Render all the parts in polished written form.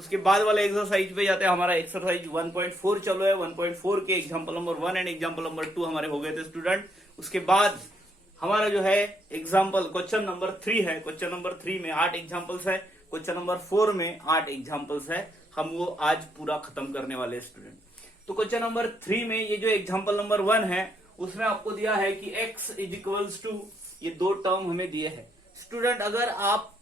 उसके बाद वाले एक्सरसाइज पे जाते हैं। हमारा एक्सरसाइज 1.4 चलो है। 1.4 के example number 1 and example number 2 हमारे हो गए थे स्टूडेंट। उसके बाद हमारा जो है एग्जाम्पल क्वेश्चन नंबर 3 है। क्वेश्चन नंबर 3 में 8 एग्जाम्पल्स है। क्वेश्चन नंबर 4 में 8 एग्जाम्पल्स है। हम वो आज पूरा खत्म करने वाले स्टूडेंट। तो क्वेश्चन नंबर 3 में ये जो एग्जाम्पल नंबर 1 है उसमें आपको दिया है कि x इज इक्वल्स टू, ये दो टर्म हमें दिए हैं स्टूडेंट। अगर आप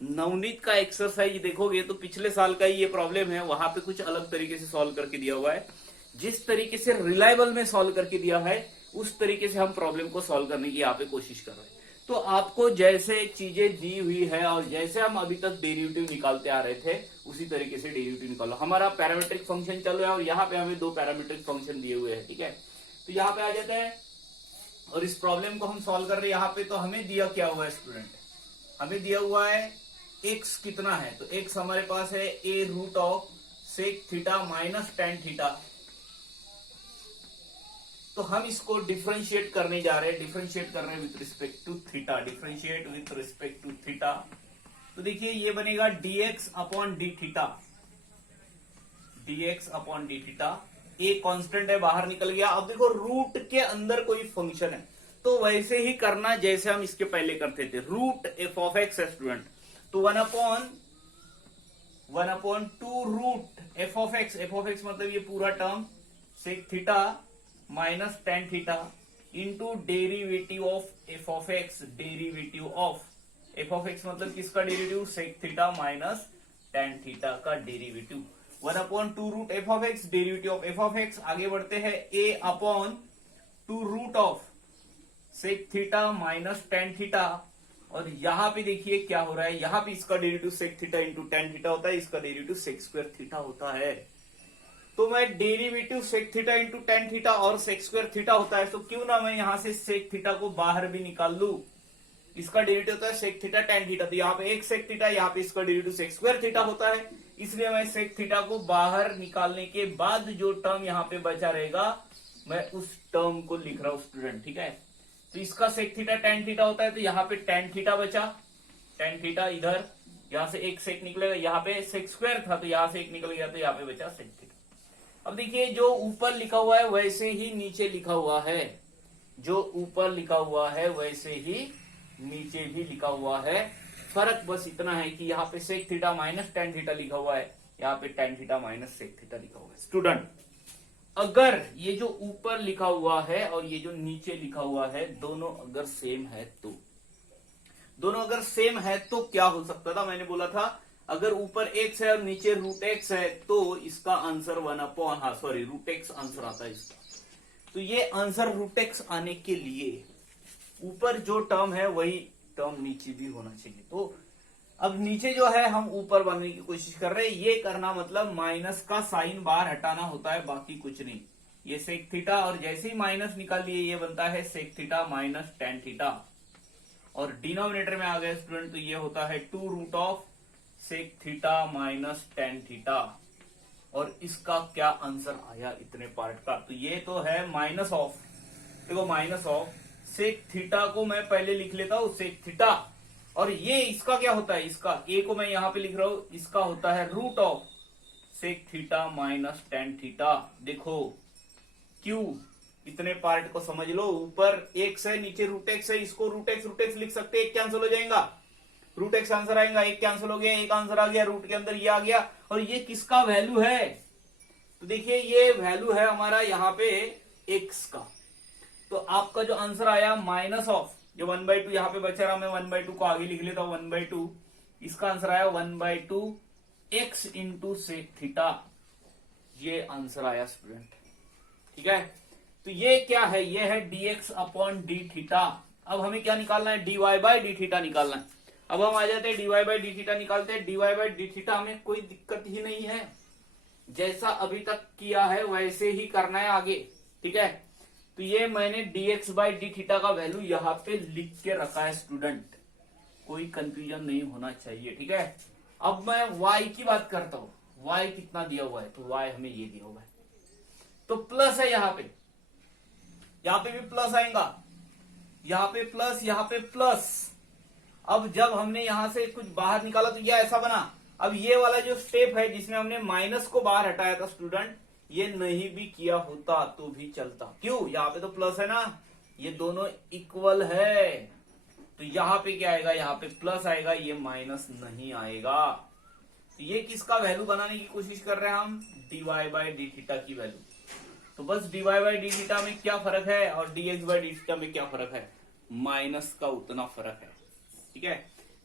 नवनीत का एक्सरसाइज देखोगे तो पिछले साल का ही ये प्रॉब्लम है, वहां पे कुछ अलग तरीके से सॉल्व करके दिया हुआ है। जिस तरीके से रिलायबल में सॉल्व करके दिया है उस तरीके से हम प्रॉब्लम को सॉल्व करने की यहाँ पे कोशिश कर रहे हैं। तो आपको जैसे चीजें दी हुई है और जैसे हम अभी तक डेरिवेटिव निकालते आ रहे थे उसी तरीके से डेरिवेटिव निकालो। हमारा पैरामीट्रिक फंक्शन चल रहा है और यहाँ पे हमें दो पैरामीट्रिक फंक्शन दिए हुए हैं, ठीक है। तो यहाँ पे आ जाता है और इस प्रॉब्लम को हम सॉल्व कर रहे हैं। यहाँ पे तो हमें दिया क्या हुआ है स्टूडेंट, हमें दिया हुआ है x कितना है, तो x हमारे पास है a root of sec theta minus ten theta. तो हम इसको डिफरेंशिएट करने जा रहे हैं, डिफरेंशिएट कर रहे हैं with respect to theta, differentiate with respect to theta. तो देखिए ये बनेगा dx upon d theta, dx upon d theta. A constant है, बाहर निकल गया। अब देखो रूट के अंदर कोई फंक्शन है तो वैसे ही करना जैसे हम इसके पहले करते थे। रूट एफ ऑफ एक्स है स्टूडेंट, तो one upon two root F of X. F of X मतलब ये पूरा term sec theta minus ten theta into derivative of F of x. Derivative of F of X मतलब किसका derivative, sec theta minus ten theta का derivative. One upon two root F of x, derivative of F of X. आगे बढ़ते हैं A upon two root of sec theta minus ten theta. और यहां पे देखिए क्या हो रहा है, यहां पे इसका derivative sec theta into tan theta होता है, इसका डेरिवेटिव सेक स्क्वायर थीटा होता है। तो मैं derivative sec theta into tan theta और सेक स्क्वायर थीटा होता है, तो क्यों ना मैं यहां से सेक थीटा को बाहर भी निकाल लू। इसका डेरिवेटिव होता है सेक थीटा टेन थीटा, तो यहाँ पे एक सेक थीटा, यहाँ पे इसका डेरिवेटिव सेक स्क्वायर थीटा होता है। इसलिए मैं सेक थीटा को बाहर निकालने के बाद जो टर्म यहाँ पे बचा रहेगा मैं उस टर्म को लिख रहा हूं स्टूडेंट, ठीक है। तो इसका सेक थीटा टेन थीटा होता है, तो यहाँ पे टेन थीटा बचा, टेन थीटा इधर, यहां से एक सेक निकलेगा, यहाँ पे सेक स्क्वायर था तो यहां से एक निकल गया, तो यहाँ पे बचा सेक थीटा। अब देखिए जो ऊपर लिखा हुआ है वैसे ही नीचे लिखा हुआ है, जो ऊपर लिखा हुआ है वैसे ही नीचे भी लिखा हुआ है। फर्क बस इतना है कि यहाँ पे sec theta minus ten theta लिखा हुआ है, यहाँ पे tan theta minus sec theta लिखा हुआ है स्टूडेंट। अगर ये जो ऊपर लिखा हुआ है और ये जो नीचे लिखा हुआ है दोनों अगर सेम है तो, दोनों अगर सेम है तो क्या हो सकता था, मैंने बोला था अगर ऊपर एक्स है और नीचे रूट एक्स है तो इसका आंसर वन अपॉन, हाँ सॉरी रूट एक्स आंसर आता है इसका। तो ये आंसर रूट एक्स आने के लिए ऊपर जो टर्म है वही टर्म नीचे भी होना चाहिए। तो अब नीचे जो है हम ऊपर बनाने की कोशिश कर रहे हैं। ये करना मतलब माइनस का साइन बाहर हटाना होता है, बाकी कुछ नहीं। ये सेक थीटा और जैसे ही माइनस निकाल लिए ये बनता है sec theta minus ten theta. और डिनोमिनेटर में आ गए स्टूडेंट तो ये होता है two root of sec theta minus ten theta. और इसका क्या आंसर आया इतने पार्ट का, तो ये तो है माइनस ऑफ, देखो माइनस ऑफ सेक थीटा को मैं पहले लिख लेता हूं सेक थीटा, और ये इसका क्या होता है, इसका ए को मैं यहां पे लिख रहा हूं, इसका होता है root of sec theta minus ten theta. देखो क्यों, इतने पार्ट को समझ लो। ऊपर एक्स है नीचे रूट एक्स है, इसको रूट एक्स लिख सकते हैं, एक कैंसिल हो जाएगा, रूट एक्स आंसर आएगा, एक कैंसिल हो गया, एक आंसर आ गया, रूट के अंदर ये आ गया। और ये किसका वैल्यू है, तो देखिए ये वैल्यू है हमारा यहाँ पे एक्स का। तो आपका जो आंसर आया माइनस ऑफ, जो 1/2 यहाँ पे बचा रहा, मैं 1/2 को आगे लिख लेता हूं 1/2, इसका आंसर आया 1/2 एक्स इंटू सेक थीटा। ये आंसर आया स्टूडेंट, ठीक है। तो ये क्या है, ये है dx अपॉन डी थीटा। अब हमें क्या निकालना है, dy बाई डी थीटा निकालना है। अब हम आ जाते हैं dy बाई डी थीटा निकालते हैं। dy बाई डी थीटा हमें कोई दिक्कत ही नहीं है, जैसा अभी तक किया है वैसे ही करना है आगे, ठीक है। तो ये मैंने dx बाई डी थीटा का वैल्यू यहाँ पे लिख के रखा है स्टूडेंट, कोई कंफ्यूजन नहीं होना चाहिए, ठीक है। अब मैं y की बात करता हूं, y कितना दिया हुआ है, तो y हमें ये दिया हुआ है, तो प्लस है यहाँ पे भी प्लस आएगा, यहाँ पे प्लस, यहाँ पे प्लस। अब जब हमने यहां से कुछ बाहर निकाला तो यह ऐसा बना, अब ये वाला जो स्टेप है जिसमें हमने माइनस को बाहर हटाया था स्टूडेंट, ये नहीं भी किया होता तो भी चलता। क्यों? यहाँ पे तो प्लस है ना, ये दोनों इक्वल है, तो यहाँ पे क्या आएगा, यहाँ पे प्लस आएगा, ये माइनस नहीं आएगा। तो ये किसका वैल्यू बनाने की कोशिश कर रहे हैं हम, dy बाई डी थीटा की वैल्यू। तो बस dy बाई डी थीटा में क्या फर्क है और dx बाई डी थीटा में क्या फर्क है, माइनस का उतना फर्क है। ठीक है,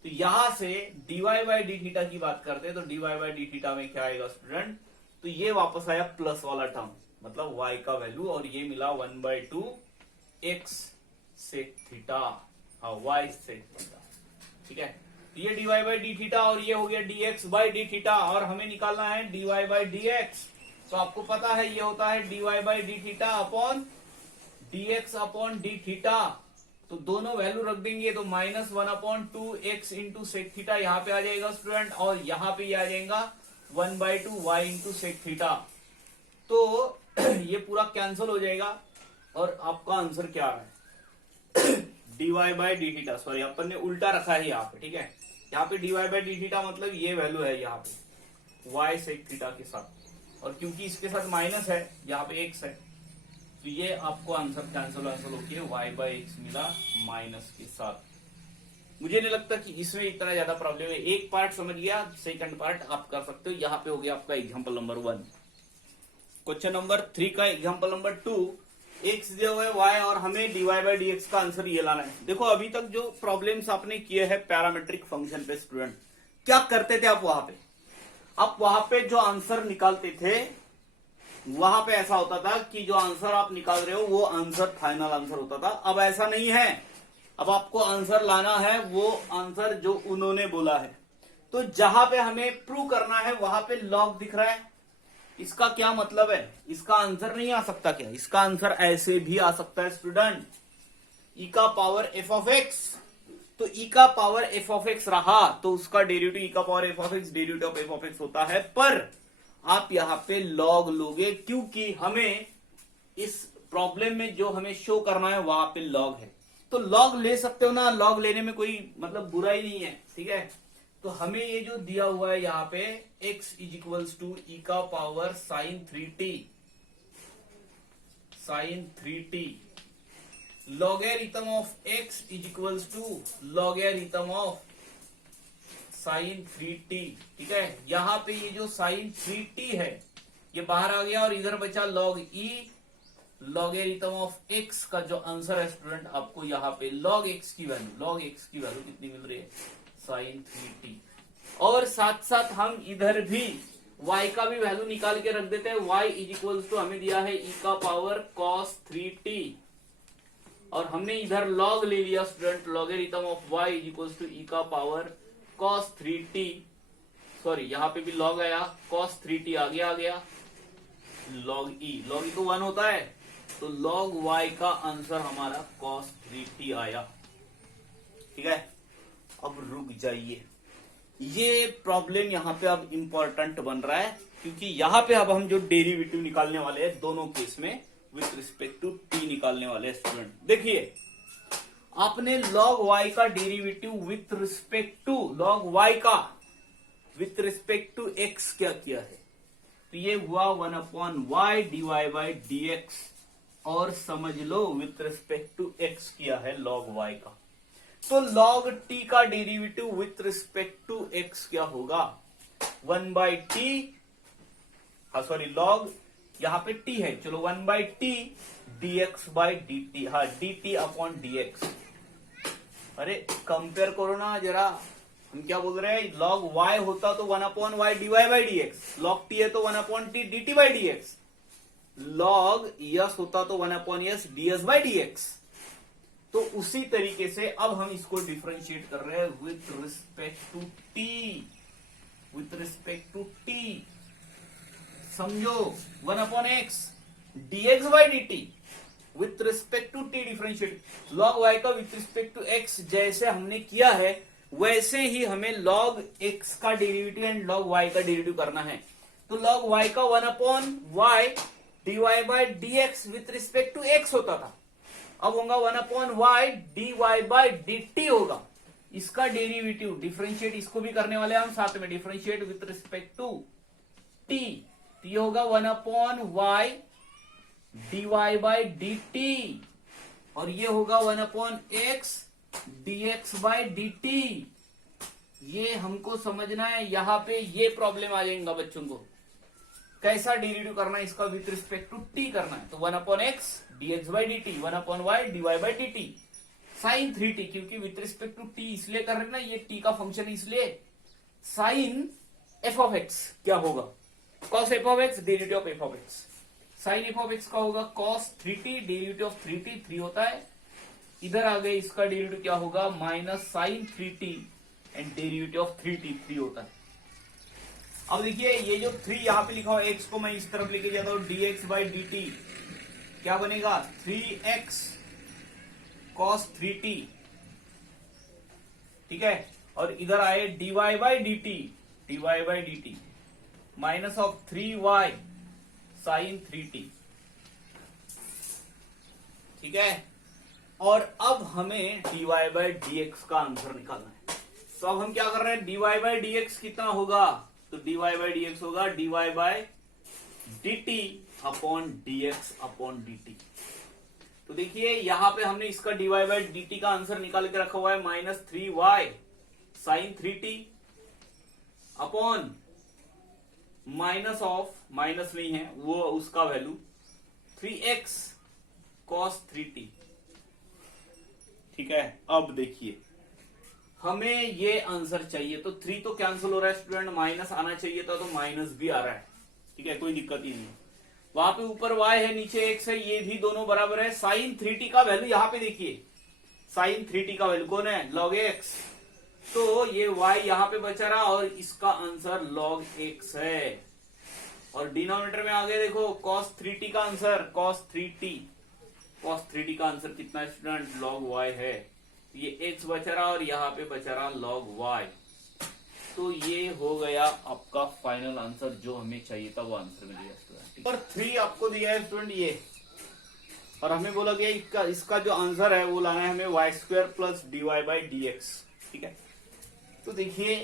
तो यहां से dy बाई डी थीटा की बात करते हैं, तो dy बाई डी थीटा में क्या आएगा स्टूडेंट, तो ये वापस आया प्लस वाला टर्म, मतलब y का वैल्यू, और ये मिला 1/2 x सेक थीटा, हाँ y सेक थीटा। ठीक है, तो ये dy बाई डी थीटा और ये हो गया dx बाई डी थीटा, और हमें निकालना है dy बाई dx। तो आपको पता है ये होता है dy by D theta upon dx upon d theta. तो दोनों वैल्यू रख देंगे तो -1/2 x इंटू सेक थीटा यहाँ पे आ जाएगा स्टूडेंट, और यहाँ पे ये आ जाएगा 1/2 y इंटू सेक थीटा। तो ये पूरा कैंसिल हो जाएगा और आपका आंसर क्या है, dy by D theta, sorry अपन ने उल्टा रखा है यहाँ पे। ठीक है, यहाँ पे dy बाई डी थीटा मतलब ये वैल्यू है यहाँ पे y सेक थीटा के साथ, और क्योंकि इसके साथ माइनस है यहाँ पे x है, तो ये आपको आंसर कैंसिल होके y बाई एक्स मिला माइनस के साथ। मुझे नहीं लगता कि इसमें इतना ज्यादा प्रॉब्लम है, एक पार्ट समझ गया, सेकंड पार्ट आप कर सकते हो। यहाँ पे हो गया आपका एग्जांपल नंबर 1। क्वेश्चन नंबर 3 का एग्जांपल नंबर 2, x दिया हुआ है y और हमें dy बाई dx का आंसर ये लाना है। देखो अभी तक जो प्रॉब्लम्स आपने किए हैं पैरामेट्रिक फंक्शन पे स्टूडेंट, क्या करते थे आप वहां पे, आप वहां पे जो आंसर निकालते थे वहां पे ऐसा होता था कि जो आंसर आप निकाल रहे हो वो आंसर फाइनल आंसर होता था। अब ऐसा नहीं है, अब आपको आंसर लाना है वो आंसर जो उन्होंने बोला है। तो जहां पे हमें प्रूव करना है वहां पे लॉग दिख रहा है, इसका क्या मतलब है, इसका आंसर नहीं आ सकता क्या, इसका आंसर ऐसे भी आ सकता है स्टूडेंट, e का पावर f ऑफ x। तो e का पावर f ऑफ x रहा तो उसका डेरिवेटिव e का power f of x derivative of f of x होता है, पर आप यहां पे लॉग लोगे क्योंकि हमें इस प्रॉब्लम में जो हमें शो करना है वहां पे लॉग है। तो लॉग ले सकते हो ना, लॉग लेने में कोई मतलब बुरा ही नहीं है। ठीक है, तो हमें ये जो दिया हुआ है यहाँ पे x is equals to e का power sine 3t, sine 3t, logarithm of x is equals to logarithm of sine 3t। ठीक है, यहाँ पे ये जो साइन 3t है ये बाहर आ गया और इधर बचा log e, logarithm of x का जो आंसर है स्टूडेंट आपको यहाँ पे log x की वैल्यू कितनी मिल रही है, साइन 3t। और साथ साथ हम इधर भी y का भी वैल्यू निकाल के रख देते हैं, y इज इक्वल टू हमें दिया है e का पावर cos 3t, और हमने इधर log ले लिया student, logarithm of y is equal to e का पावर cos 3t, सॉरी यहाँ पे भी log आया, cos 3t आ गया log e तो 1 होता है, तो log y का आंसर हमारा cos 3t आया। ठीक है, अब रुक जाइए, ये प्रॉब्लम यहाँ पे अब इंपॉर्टेंट बन रहा है क्योंकि यहाँ पे अब हम जो डेरिवेटिव निकालने वाले हैं दोनों केस में विथ रिस्पेक्ट टू t निकालने वाले हैं स्टूडेंट। देखिए आपने log y का derivative with respect to log y का विथ रिस्पेक्ट टू x क्या किया है, तो ये हुआ 1/y dy बाई dx, और समझ लो विथ रिस्पेक्ट टू x किया है log y का। तो log t का derivative with respect to x क्या होगा, 1/t, हाँ सॉरी log यहाँ पे t है, चलो 1/t dx बाई dt, हाँ dt अपॉन dx। अरे कंपेयर करो ना जरा, हम क्या बोल रहे हैं, log y होता तो 1/y dy by dx, log t है तो 1/t dt by dx, log s होता तो 1/s ds बाई dx। तो उसी तरीके से अब हम इसको डिफरेंशिएट कर रहे हैं with respect to t, with respect to t, समझो 1/x dx by dt with respect to t differentiate, log y का विथ रिस्पेक्ट टू x जैसे हमने किया है वैसे ही हमें log x का डेरिवेटिव एंड log y का डेरिवेटिव करना है। तो log y का 1/y dy by dx with respect to x होता था, अब होगा 1/y dy बाई dt होगा। इसका डेरिवेटिव डिफरेंशिएट इसको भी करने वाले हम साथ में, differentiate with respect to t, तो ये होगा 1/y dy/dt और ये होगा 1/x dx/dt। ये हमको समझना है, यहां पे ये प्रॉब्लम आ जाएगा बच्चों को, कैसा डेरिवेटिव करना है इसका विथ रिस्पेक्ट टू टी करना है। तो 1/x dx/dt 1/y dy/dt sign 3t, क्योंकि विथ रिस्पेक्ट टू टी इसलिए कर रहे हैं ना, ये टी का फंक्शन इसलिए साइन एफ ऑफ एक्स क्या होगा, cos f of x derivative of F of x, sine f of x का होगा cos 3t derivative of 3t 3 होता है, इधर आ गए इसका डेरिवेटिव क्या होगा minus sine 3t and derivative of 3t 3 होता है। अब देखिए ये जो 3 यहां पे लिखा हुआ एक्स को मैं इस तरफ लेके जाता हूं, dx/dt क्या बनेगा 3x cos 3t, ठीक है, और इधर आए dy/dt minus of 3y sine 3t, ठीक है। और अब हमें dy/dx का आंसर निकालना है, तो अब हम क्या कर रहे हैं, dy/dx कितना होगा, तो dy/dx होगा dy/dt upon dx upon dt। तो देखिए यहां पे हमने इसका dy/dt का आंसर निकाल के रखा हुआ है minus 3y sine 3t upon minus of, minus नहीं है वो उसका वैल्यू 3x cos 3t, ठीक है। अब देखिए हमें ये आंसर चाहिए, तो 3 तो कैंसिल हो रहा है स्टूडेंट, माइनस आना चाहिए था तो माइनस भी आ रहा है, ठीक है, कोई दिक्कत ही नहीं। वहां पे ऊपर y है नीचे x है, ये भी दोनों बराबर है। साइन 3t का वैल्यू यहां पे देखिए, साइन 3t का वैल्यू कौन है log x, तो ये y यहां पे बचा रहा और इसका आंसर log x है। और डिनोमिनेटर में आगे देखो cos 3t का आंसर cos 3t का आंसर कितना है स्टूडेंट log y है, ये x बचा रहा और यहाँ पे बचा रहा log y, तो ये हो गया आपका फाइनल आंसर, जो हमें चाहिए था वो आंसर मिल गया स्टूडेंट। और 3 आपको दिया है स्टूडेंट ये, और हमें बोला गया इसका जो आंसर है वो लाना है हमें y² प्लस dy/dx, ठीक है। तो देखिए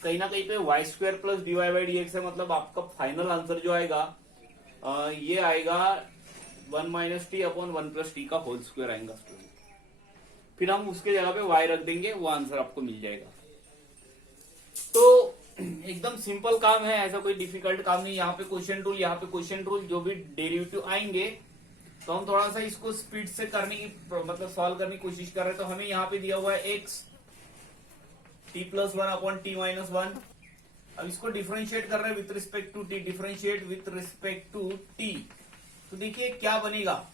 कहीं ना कहीं पे y² प्लस dy/dx है, मतलब आपका फाइनल आंसर जो आएगा ये आएगा 1 - t अपॉन 1 + t का होल स्क्वायर आएगा स्टूडेंट। फिर हम उसके जगह पे y रख देंगे, वो आंसर आपको मिल जाएगा। तो एकदम सिंपल काम है, ऐसा कोई डिफिकल्ट काम नहीं। यहाँ पे क्वेश्चन रूल, यहाँ पे क्वेश्चन रूल, जो भी डेरिवेटिव आएंगे तो हम थोड़ा सा इसको स्पीड से करने की, मतलब सॉल्व करने की कोशिश कर रहे हैं। तो हमें यहाँ पे दिया हुआ है x t+1 अपॉन t - 1। अब इसको डिफरेंशिएट कर रहे हैं with respect to t, differentiate with respect to t। तो देखिए क्या बनेगा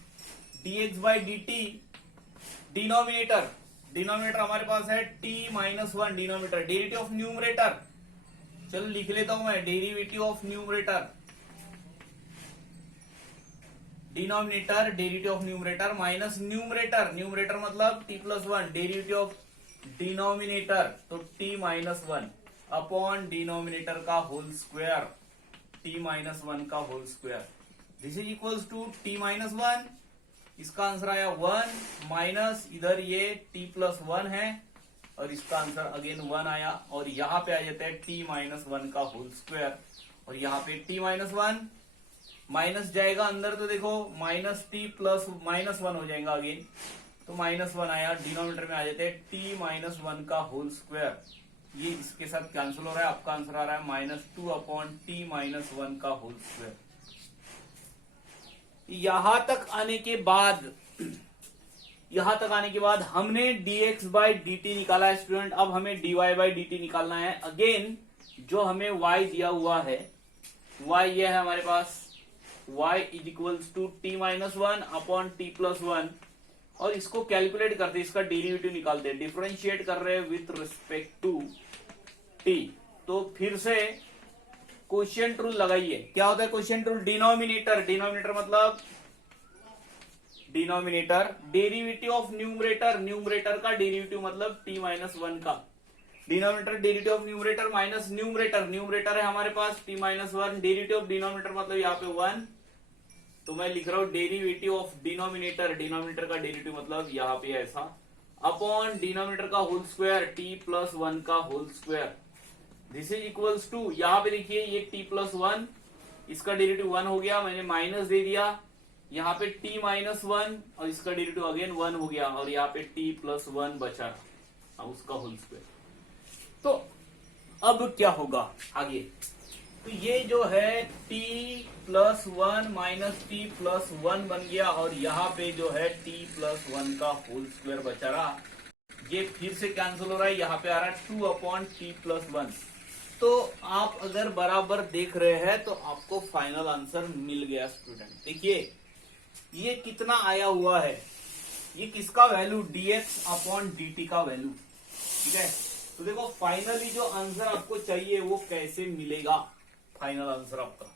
dx/dt, डिनोमिनेटर हमारे पास है t - 1, denominator derivative of numerator, चलो लिख लेता हूं मैं, derivative of numerator, denominator derivative of numerator minus numerator मतलब t+1 डेरिवेटिव ऑफ डिनोमिनेटर, तो t - 1 अपॉन डिनोमिनेटर का होल स्क्वायर, t - 1 का whole square, this is equals to t - 1, इसका आंसर आया 1 माइनस इधर ये t+1 है और इसका आंसर अगेन 1 आया, और यहाँ पे आ जाता है t - 1 का होल स्क्वायर, और यहाँ पे t - 1 माइनस जाएगा अंदर, तो देखो माइनस t प्लस -1 हो जाएगा अगेन, तो -1 आया, डिनोमिनेटर में आ जाते हैं t - 1 का होल स्क्वायर, ये इसके साथ कैंसिल हो रहा है, आपका आंसर आ रहा है -2 अपॉन t - 1 का होल स्क्वायर। यहां तक आने के बाद हमने dx/dt निकाला है स्टूडेंट। अब हमें dy/dt निकालना है। अगेन जो हमें y दिया हुआ है, y ये है हमारे पास, y is equals to t - 1 upon t+1, और इसको कैलकुलेट करते हैं, इसका डेरिवेटिव निकालते हैं, डिफरेंशिएट कर रहे हैं विथ रिस्पेक्ट टू t। तो फिर से क्वोशिएंट रूल लगाइए। क्या होता है क्वोशिएंट रूल, डिनोमिनेटर मतलब डिनोमिनेटर डेरिवेटिव ऑफ न्यूमरेटर का डेरिवेटिव मतलब t - 1 का, denominator derivative of numerator minus numerator है हमारे पास t - 1, डेरिवेटिव ऑफ डिनोमिनेटर मतलब यहाँ पे 1, तो मैं लिख रहा हूं डेरिवेटिव ऑफ डिनोमिनेटर का डेरिवेटिव मतलब यहाँ पे ऐसा अपॉन डिनोमिनेटर का whole square T plus one का whole square, this is equals to, यहां पे देखिए ये टी प्लस वन, इसका डेरिवेटिव वन हो गया, मैंने माइनस दे दिया, यहाँ पे टी माइनस वन और इसका डेरिवेटिव अगेन वन हो गया, और यहाँ पे टी प्लस वन बचा उसका होल स्क्वायर। तो अब क्या होगा आगे, तो ये जो है t plus one minus T plus one बन गया, और यहाँ पे जो है t प्लस वन का होल स्क्वायर बचा रहा, ये फिर से कैंसिल हो रहा है, यहाँ पे आ रहा है 2 अपॉन टी प्लस वन। तो आप अगर बराबर देख रहे हैं तो आपको फाइनल आंसर मिल गया स्टूडेंट। देखिए ये कितना आया हुआ है, ये किसका वैल्यू, dx अपॉन dt का वैल्यू, ठीक है। तो देखो फाइनली जो आंसर आपको चाहिए वो कैसे मिलेगा, फाइनल आंसर आपका।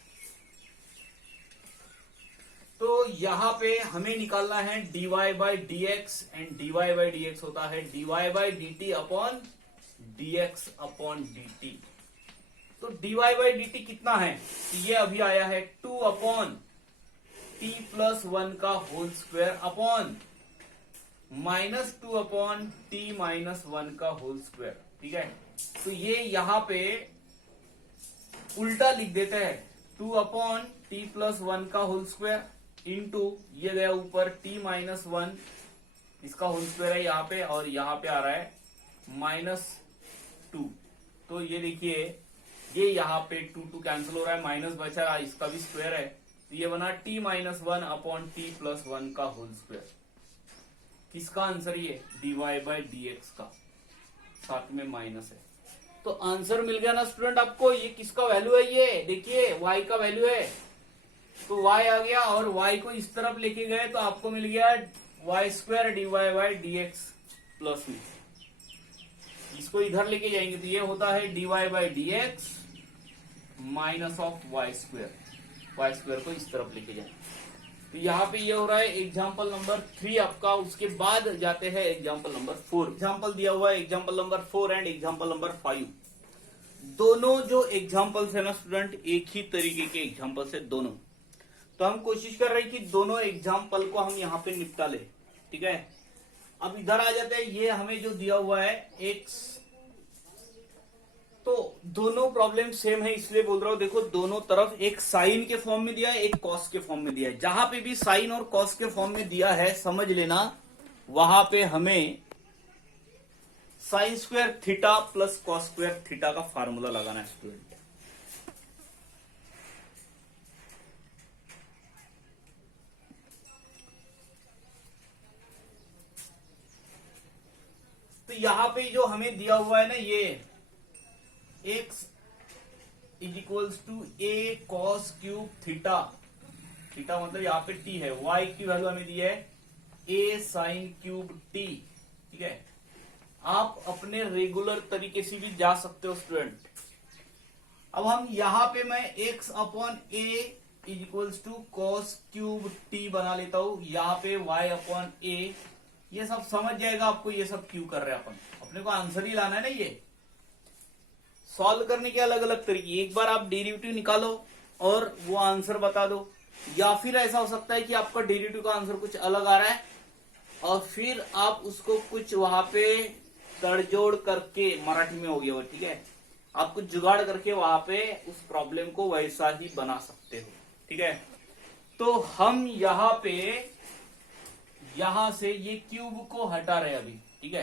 तो यहां पे हमें निकालना है dy by dx, and dy by dx होता है dy by dt upon dx upon dt। तो dy बाई dt कितना है, ये अभी आया है 2 अपॉन टी प्लस वन का whole square upon minus 2 upon t minus one का होल स्क्वायर, ठीक है। तो ये यहां पे उल्टा लिख देते हैं, 2 अपॉन टी प्लस वन का होल स्क्वायर इंटू ये गया ऊपर टी माइनस वन, इसका होल स्क्वायर है यहाँ पे, और यहाँ पे आ रहा है माइनस 2। तो ये देखिए ये यहाँ पे 2 कैंसिल हो रहा है, माइनस बचा रहा, इसका भी स्क्वायर है, तो ये बना t minus one upon t plus one का होल स्क्वायर। किसका आंसर, ये dy बाई dx का, साथ में माइनस है। तो आंसर मिल गया ना स्टूडेंट आपको, ये किसका वैल्यू है, ये देखिए y का वैल्यू है, तो y आ गया, और y को इस तरफ लेके गए तो आपको मिल गया y square dy by dx plus में, इसको इधर लेके जाएंगे तो ये होता है dy by dx minus of y square को इस तरफ लेके जाए। तो यहाँ पे ये हो रहा है एग्जाम्पल नंबर 3 आपका। उसके बाद जाते हैं एग्जाम्पल नंबर 4। एग्जाम्पल दिया हुआ है example number 4 and example number 5। दोनों जो एग्जाम्पल्स है ना स्टूडेंट, एक ही तरीके के एग्जाम्पल्स है दोनों। तो हम कोशिश कर रहे हैं कि दोनों एग्जाम्पल को हम यहाँ पे निपटा ले, ठीक है। अब इधर आ जाते हैं, ये हमें जो दिया हुआ है x, तो दोनों प्रॉब्लम सेम है इसलिए बोल रहा हूं। देखो दोनों तरफ एक साइन के फॉर्म में दिया है, एक कॉस के फॉर्म में दिया है। जहां पे भी साइन और कॉस के फॉर्म में दिया है समझ लेना वहां पे हमें sign square theta plus cos square theta का फार्मूला लगाना है स्टूडेंट। तो यहां पे जो हमें दिया हुआ है ना, ये x is equals to a cos cube theta, theta मतलब यहाँ पे t है, y की वैल्यू हमें दी है a साइन क्यूब t, ठीक है। आप अपने रेगुलर तरीके से भी जा सकते हो स्टूडेंट। अब हम यहां पे मैं x upon a is equals to cos cube t बना लेता हूं, यहाँ पे y अपॉन a, ये सब समझ जाएगा आपको ये सब क्यों कर रहे हैं अपन, अपने को आंसर ही लाना है ना। ये सॉल्व करने के अलग अलग तरीके, एक बार आप डेरिवेटिव निकालो और वो आंसर बता दो, या फिर ऐसा हो सकता है कि आपका डेरिवेटिव का आंसर कुछ अलग आ रहा है और फिर आप उसको कुछ वहां पे तड़जोड़ करके, मराठी में हो गया वो, ठीक है, आप कुछ जुगाड़ करके वहां पे उस प्रॉब्लम को वैसा ही बना सकते हो, ठीक है। तो हम यहाँ पे यहां से ये क्यूब को हटा रहे अभी, ठीक है।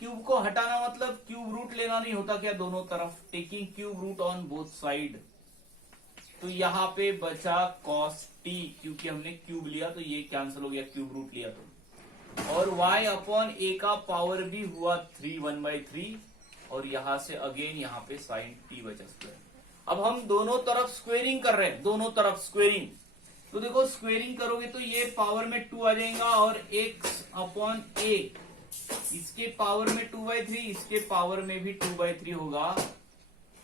क्यूब को हटाना मतलब क्यूब रूट लेना नहीं होता क्या दोनों तरफ, taking cube root on both side. तो यहाँ पे बचा cos t, क्योंकि हमने क्यूब लिया तो ये कैंसिल हो गया क्यूब रूट लिया तो, और y अपॉन a का पावर भी हुआ 3 1/3, और यहां से अगेन यहाँ पे साइन t बचा स्क्वायर। अब हम दोनों तरफ स्क्वेयरिंग कर रहे हैं, दोनों तरफ स्क्वेयरिंग। तो देखो स्क्वेयरिंग करोगे तो ये पावर में 2 आ जाएगा, और x अपॉन a इसके पावर में 2/3, इसके पावर में भी 2/3 होगा।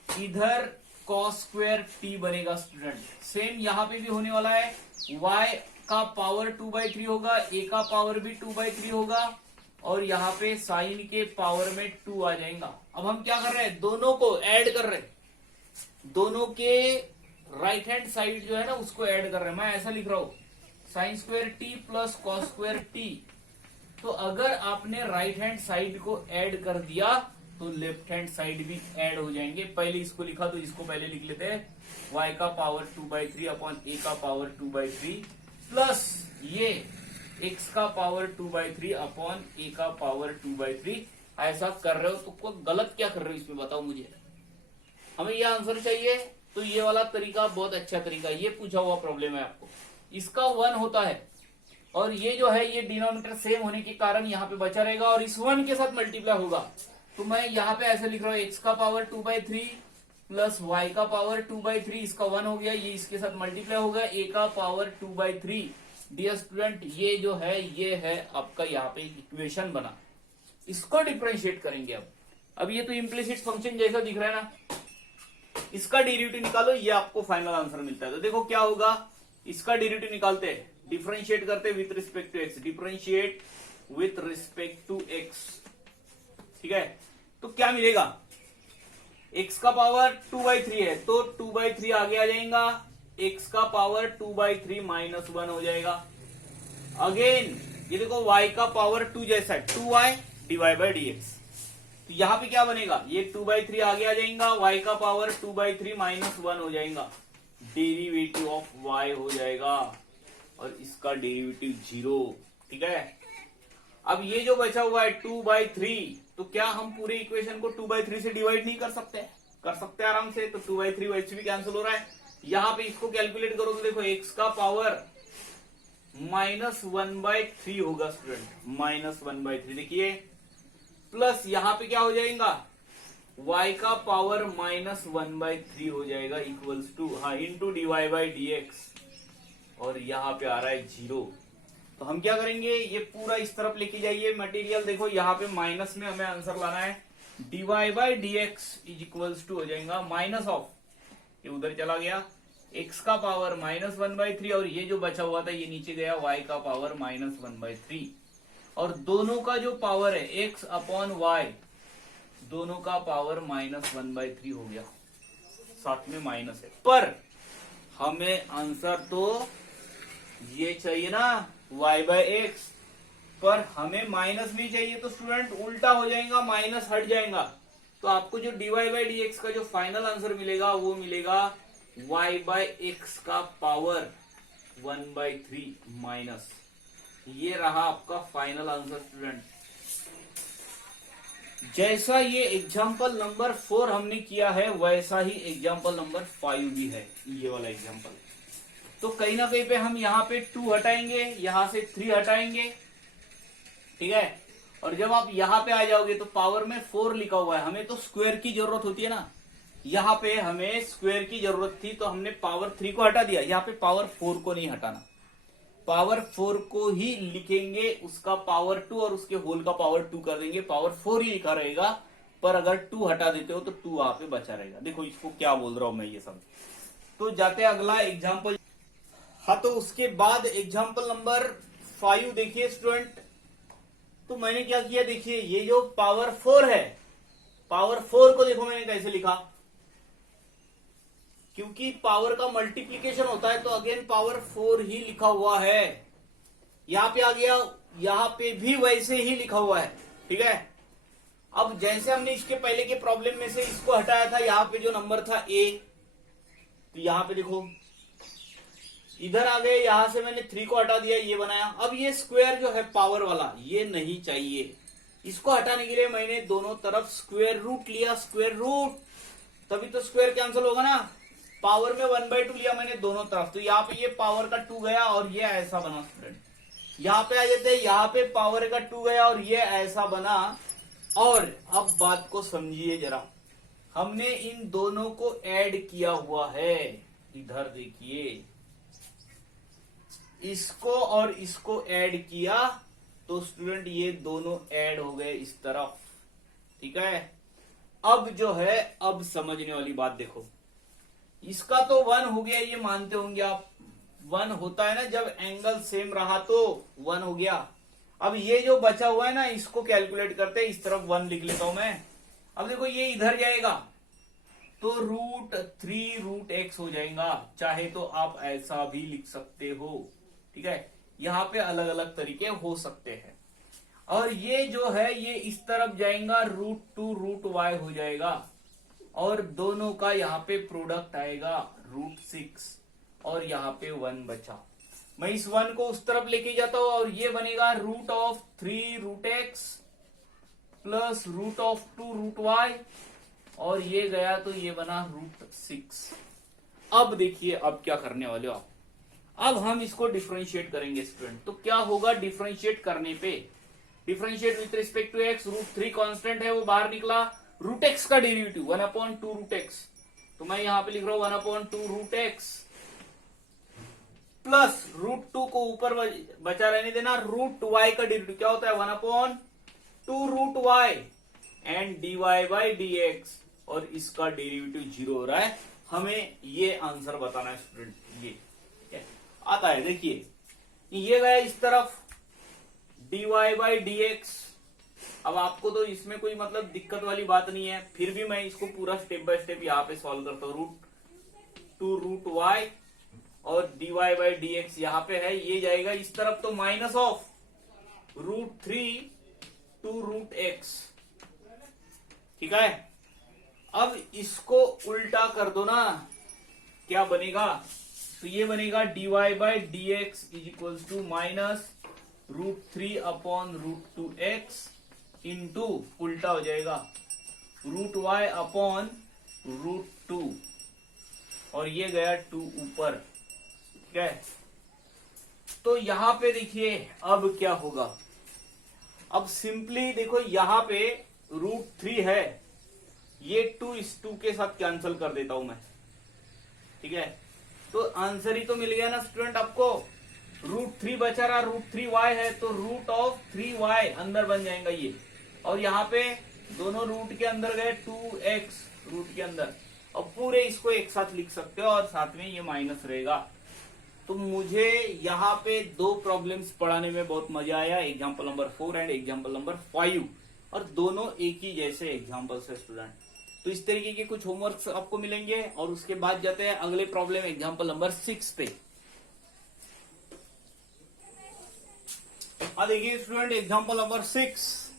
इधर cos स्क्वायर t बनेगा स्टूडेंट। सेम यहाँ पे भी होने वाला है, y का पावर 2/3 होगा, a का पावर भी 2/3 होगा, और यहाँ पे साइन के पावर में 2 आ जाएगा। अब हम क्या कर रहे हैं, दोनों को ऐड कर रहे हैं, दोनों के राइट हैंड साइड जो है ना उसको ऐड कर रहे हैं। मैं ऐसा लिख रहा हूं, sine square t plus cos square t तो अगर आपने राइट हैंड साइड को ऐड कर दिया तो लेफ्ट हैंड साइड भी ऐड हो जाएंगे। पहले इसको लिखा तो इसको पहले लिख लेते हैं, y का पावर 2/3 अपॉन a का पावर 2/3 प्लस ये x का पावर 2/3 अपॉन a का पावर 2/3। ऐसा कर रहे हो तो को गलत क्या कर रहे हो इसमें बताओ मुझे। हमें ये आंसर चाहिए तो ये वाला तरीका बहुत अच्छा तरीका, ये पूछा हुआ प्रॉब्लम है आपको। इसका 1 होता है और ये जो है ये डिनोमिनेटर सेम होने के कारण यहाँ पे बचा रहेगा और इस 1 के साथ मल्टीप्लाई होगा। तो मैं यहाँ पे ऐसे लिख रहा हूँ x का पावर 2/3 प्लस y का पावर 2/3, इसका 1 हो गया, ये इसके साथ मल्टीप्लाई होगा a का पावर 2/3। डियर स्टूडेंट ये जो है ये है आपका यहाँ पे इक्वेशन बना, इसको डिफरेंशिएट करेंगे। अब ये तो इम्प्लिसिट फंक्शन जैसा दिख रहा है ना, इसका डेरिवेटिव निकालो, ये आपको फाइनल आंसर मिलता है। तो देखो क्या होगा, इसका डेरिवेटिव निकालते हैं, डिफरेंशिएट करते हैं with respect to x, differentiate with respect to x, ठीक है। तो क्या मिलेगा, x का पावर 2/3 है तो 2/3 आगे आ जाएगा, x का पावर 2/3 माइनस 1 हो जाएगा। अगेन ये देखो y का पावर 2 जैसा है, 2y डिवाइड बाई dx, तो यहां पे क्या बनेगा, ये 2/3 आगे आ जाएगा, y का पावर 2/3 माइनस 1 हो जाएगा, डेरिवेटिव ऑफ y हो जाएगा और इसका डेरिवेटिव 0, ठीक है। अब ये जो बचा हुआ है 2/3, तो क्या हम पूरे इक्वेशन को 2/3 से डिवाइड नहीं कर सकते, कर सकते आराम से। तो 2/3 वैसे भी कैंसिल हो रहा है, यहां पे इसको कैलकुलेट करो तो देखो x का पावर -1/3 होगा स्टूडेंट, -1/3 देखिए, प्लस यहां पे क्या हो जाएगा, y का पावर -1/3 हो जाएगा equals two into dy by dx, और यहां पे आ रहा है 0। तो हम क्या करेंगे, ये पूरा इस तरफ लेके जाइए मटेरियल, देखो यहाँ पे माइनस में हमें आंसर लाना है, dy by dx is equals to हो जाएगा माइनस ऑफ, ये उधर चला गया, x का पावर -1/3 और ये जो बचा हुआ था ये नीचे गया, y का पावर -1/3, और दोनों का जो पावर है x अपॉन y, दोनों का पावर -1/3 हो गया, साथ में माइनस है, पर हमें आंसर तो ये चाहिए ना y बाय एक्स, पर हमें माइनस नहीं चाहिए, तो स्टूडेंट उल्टा हो जाएगा, माइनस हट जाएगा, तो आपको जो dy बाई dx का जो फाइनल आंसर मिलेगा वो मिलेगा y बाय एक्स का पावर 1/3 माइनस, ये रहा आपका फाइनल आंसर स्टूडेंट। जैसा ये एग्जाम्पल नंबर 4 हमने किया है वैसा ही एग्जाम्पल नंबर 5 भी है, ये वाला एग्जाम्पल। तो कहीं ना कहीं पे हम यहाँ पे 2 हटाएंगे, यहां से 3 हटाएंगे, ठीक है, और जब आप यहाँ पे आ जाओगे तो पावर में 4 लिखा हुआ है, हमें तो स्क्वायर की जरूरत होती है ना, यहाँ पे हमें स्क्वायर की जरूरत थी तो हमने पावर 3 को हटा दिया, यहाँ पे पावर 4 को नहीं हटाना, पावर 4 को ही लिखेंगे, उसका पावर 2 और उसके होल का पावर 2 कर देंगे, पावर 4 ही लिखा रहेगा, पर अगर 2 हटा देते हो तो 2 वहां पे बचा रहेगा। देखो इसको क्या बोल रहा हूं मैं ये सब। तो जाते अगला एग्जाम्पल, हाँ तो उसके बाद एग्जाम्पल नंबर 5 देखिए स्टूडेंट। तो मैंने क्या किया, देखिए ये जो पावर 4 है, पावर 4 को देखो मैंने कैसे लिखा, क्योंकि पावर का मल्टीप्लीकेशन होता है तो अगेन पावर 4 ही लिखा हुआ है, यहां पे आ गया, यहां पे भी वैसे ही लिखा हुआ है, ठीक है। अब जैसे हमने इसके पहले के प्रॉब्लम में से इसको हटाया था, यहां पे जो नंबर था a, तो यहां पे देखो इधर आ गए, यहां से मैंने 3 को हटा दिया, ये बनाया। अब ये स्क्वायर जो है पावर वाला ये नहीं चाहिए, इसको हटाने के लिए मैंने दोनों तरफ स्क्वायर रूट लिया, स्क्वायर रूट, तभी तो स्क्वायर कैंसिल होगा ना। पावर में 1/2 लिया मैंने दोनों तरफ, तो यहाँ पे ये पावर का 2 गया और ये ऐसा बना स्टूडेंट। यहाँ पे आ जाते हैं, यहाँ पे पावर का 2 गया और ये ऐसा बना। और अब बात को समझिए जरा, हमने इन दोनों को ऐड किया हुआ है, इधर देखिए, इसको और इसको ऐड किया तो स्टूडेंट ये दोनों ऐड हो गए इस तरफ, ठीक है। अब जो है, अब समझने वाली बात देखो, इसका तो 1 हो गया, ये मानते होंगे आप, 1 होता है ना जब एंगल सेम रहा तो 1 हो गया। अब ये जो बचा हुआ है ना, इसको कैलकुलेट करते हैं, इस तरफ 1 लिख लेता हूं मैं। अब देखो ये इधर जाएगा तो √3√x हो जाएगा, चाहे तो आप ऐसा भी लिख सकते हो, ठीक है। यहां पे अलग अलग तरीके हो सकते हैं। और ये जो है ये इस तरफ जाएगा, √2 √y हो जाएगा, और दोनों का यहाँ पे प्रोडक्ट आएगा √6, और यहाँ पे 1 बचा। मैं इस 1 को उस तरफ लेके जाता हूं और ये बनेगा √3 √x प्लस √2 √y, और ये गया तो ये बना √6। अब देखिए अब क्या करने वाले हो आप, अब हम इसको डिफरेंशिएट करेंगे स्टूडेंट। तो क्या होगा डिफरेंशिएट करने पे, differentiate with respect to x, √3 constant है वो बाहर निकला, √x का डेरिवेटिव 1/2 √x, तो मैं यहां पे लिख रहा हूं 1/2 √x प्लस √2 को ऊपर बचा रहने देना, √y का डेरिवेटिव क्या होता है 1/2 √y एंड dy/dx, और इसका डेरिवेटिव 0 हो रहा है। हमें ये आंसर बताना है स्टूडेंट, ये आता है। देखिए ये गया इस तरफ dy/dx। अब आपको तो इसमें कोई मतलब दिक्कत वाली बात नहीं है, फिर भी मैं इसको पूरा स्टेप बाय स्टेप यहाँ पे सॉल्व करता हूँ। √2 √y और dy/dx यहाँ पे है, ये जाएगा इस तरफ तो माइनस ऑफ √3 √x, ठीक है। अब इसको उल्टा कर दो ना, क्या बनेगा, तो ये बनेगा dy/dx is equals to minus √3/√2x into उल्टा हो जाएगा √y/√2, और ये गया 2 ऊपर, ठीक है। तो यहां पे देखिए अब क्या होगा, अब सिंपली देखो यहां पे √3 है, ये 2 इस 2 के साथ कैंसिल कर देता हूं मैं, ठीक है। तो आंसर ही तो मिल गया ना स्टूडेंट आपको, √3 बचा रहा, √3y है तो √3y अंदर बन जाएगा ये, और यहाँ पे दोनों रूट के अंदर गए 2x रूट के अंदर। अब पूरे इसको एक साथ लिख सकते हो और साथ में ये माइनस रहेगा। तो मुझे यहाँ पे 2 प्रॉब्लम्स पढ़ाने में बहुत मजा आया, example number 4 and example number 5, और दोनों एक ही जैसे एग्जाम्पल्स है स्टूडेंट। तो इस तरीके के कुछ होमवर्क्स आपको मिलेंगे, और उसके बाद जाते हैं अगले प्रॉब्लम एग्जाम्पल नंबर 6 पे। देखिए स्टूडेंट एग्जाम्पल नंबर 6,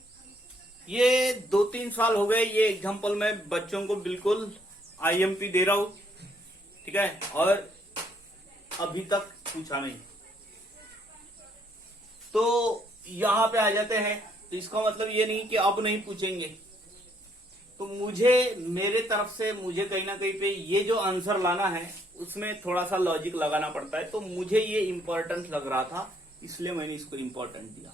ये 2-3 साल हो गए ये एग्जाम्पल में बच्चों को बिल्कुल IMP दे रहा हूं, ठीक है, और अभी तक पूछा नहीं। तो यहां पे आ जाते हैं, तो इसका मतलब ये नहीं कि अब नहीं पूछेंगे। तो मुझे मेरे तरफ से मुझे कहीं ना कहीं पे ये जो आंसर लाना है उसमें थोड़ा सा लॉजिक लगाना पड़ता है, तो मुझे ये इंपॉर्टेंट लग रहा था, इसलिए मैंने इसको इंपॉर्टेंट दिया।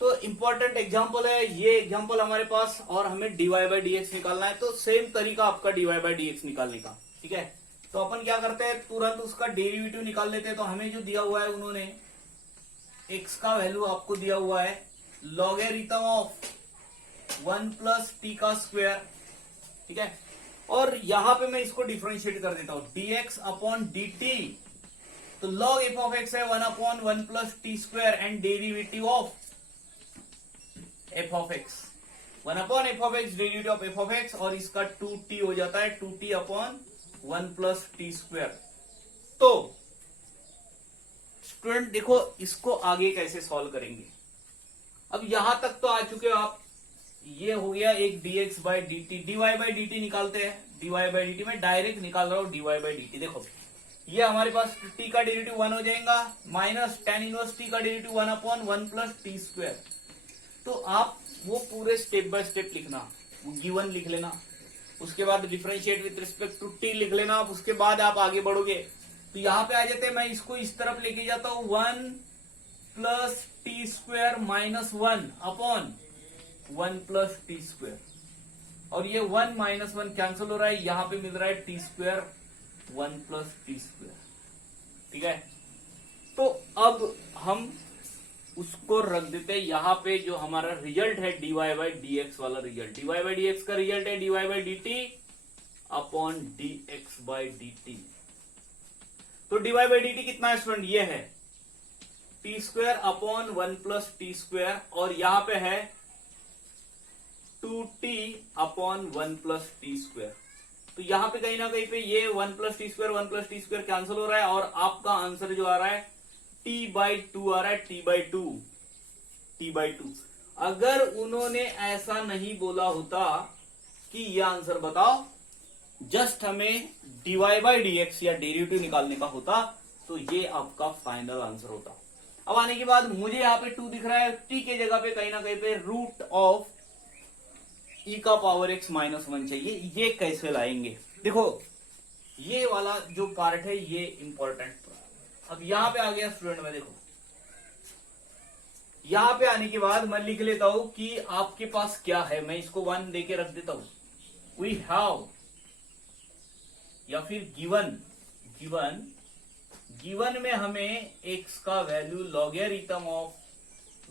तो इंपॉर्टेंट एग्जाम्पल है ये एग्जाम्पल हमारे पास, और हमें dy/dx निकालना है। तो सेम तरीका आपका dy/dx निकालने का, ठीक है। तो अपन क्या करते हैं, तुरंत उसका डेरिवेटिव निकाल लेते हैं। तो हमें जो दिया हुआ है, उन्होंने x का वैल्यू आपको दिया हुआ है लॉगरिथम ऑफ 1 प्लस टी का स्क्वायर, ठीक है। और यहां पे मैं इसको डिफरेंशिएट कर देता हूं dx/dt। तो log f of x है 1/1 plus t square and derivative of f of x 1/f of x, derivative of f of x, और इसका 2t हो जाता है 2t/1 प्लस टी स्क्वायर। तो स्टूडेंट देखो इसको आगे कैसे सॉल्व करेंगे। अब यहां तक तो आ चुके हो आप, ये हो गया एक dx/dt, dy/dt निकालते हैं। dy/dt में डायरेक्ट निकाल रहा हूं dy/dt। देखो ये हमारे पास t का डेरिवेटिव 1 हो जाएगा, माइनस tan इनवर्स t का डेरिवेटिव 1/1 प्लस टी स्क्वायर। तो आप वो पूरे स्टेप बाय स्टेप लिखना, वो गिवन लिख लेना, उसके बाद differentiate with respect to t लिख लेना, उसके बाद आप आगे बढ़ोगे। तो यहां पे आ जाते हैं, मैं इसको इस तरफ लेके जाता हूं 1 plus t square minus 1/1 plus t square, और ये 1 माइनस 1 कैंसिल हो रहा है, यहां पे मिल रहा है T square 1 plus t square, ठीक है। तो अब हम उसको रख देते हैं यहां पे, जो हमारा रिजल्ट है dy/dx वाला रिजल्ट। dy/dx का रिजल्ट है dy/dt अपॉन dx/dt। तो dy/dt कितना है स्टूडेंट, ये है T square upon 1 plus t square, और यहां पे है 2t/1 प्लस टी स्क्वायर। तो यहां पे कहीं ना कहीं पे ये 1 प्लस टी स्क्वायर कैंसिल हो रहा है, और आपका आंसर जो आ रहा है t/2 आ रहा है, t/2 t/2। अगर उन्होंने ऐसा नहीं बोला होता कि ये आंसर बताओ, जस्ट हमें dy/dx या डेरिवेटिव निकालने का होता, तो ये आपका फाइनल आंसर होता। अब आने के बाद मुझे यहाँ पे 2 दिख रहा है, t के जगह पे कहीं ना कहीं पे रूट ऑफ e⁻x-1 चाहिए। ये कैसे लाएंगे? देखो ये वाला जो पार्ट है ये इंपॉर्टेंट। अब यहां पे आ गया स्टूडेंट में, देखो यहां पे आने के बाद मैं लिख लेता हूं कि आपके पास क्या है, मैं इसको 1 देके रख देता हूं। वी हैव, या फिर गिवन में हमें x का value logarithm of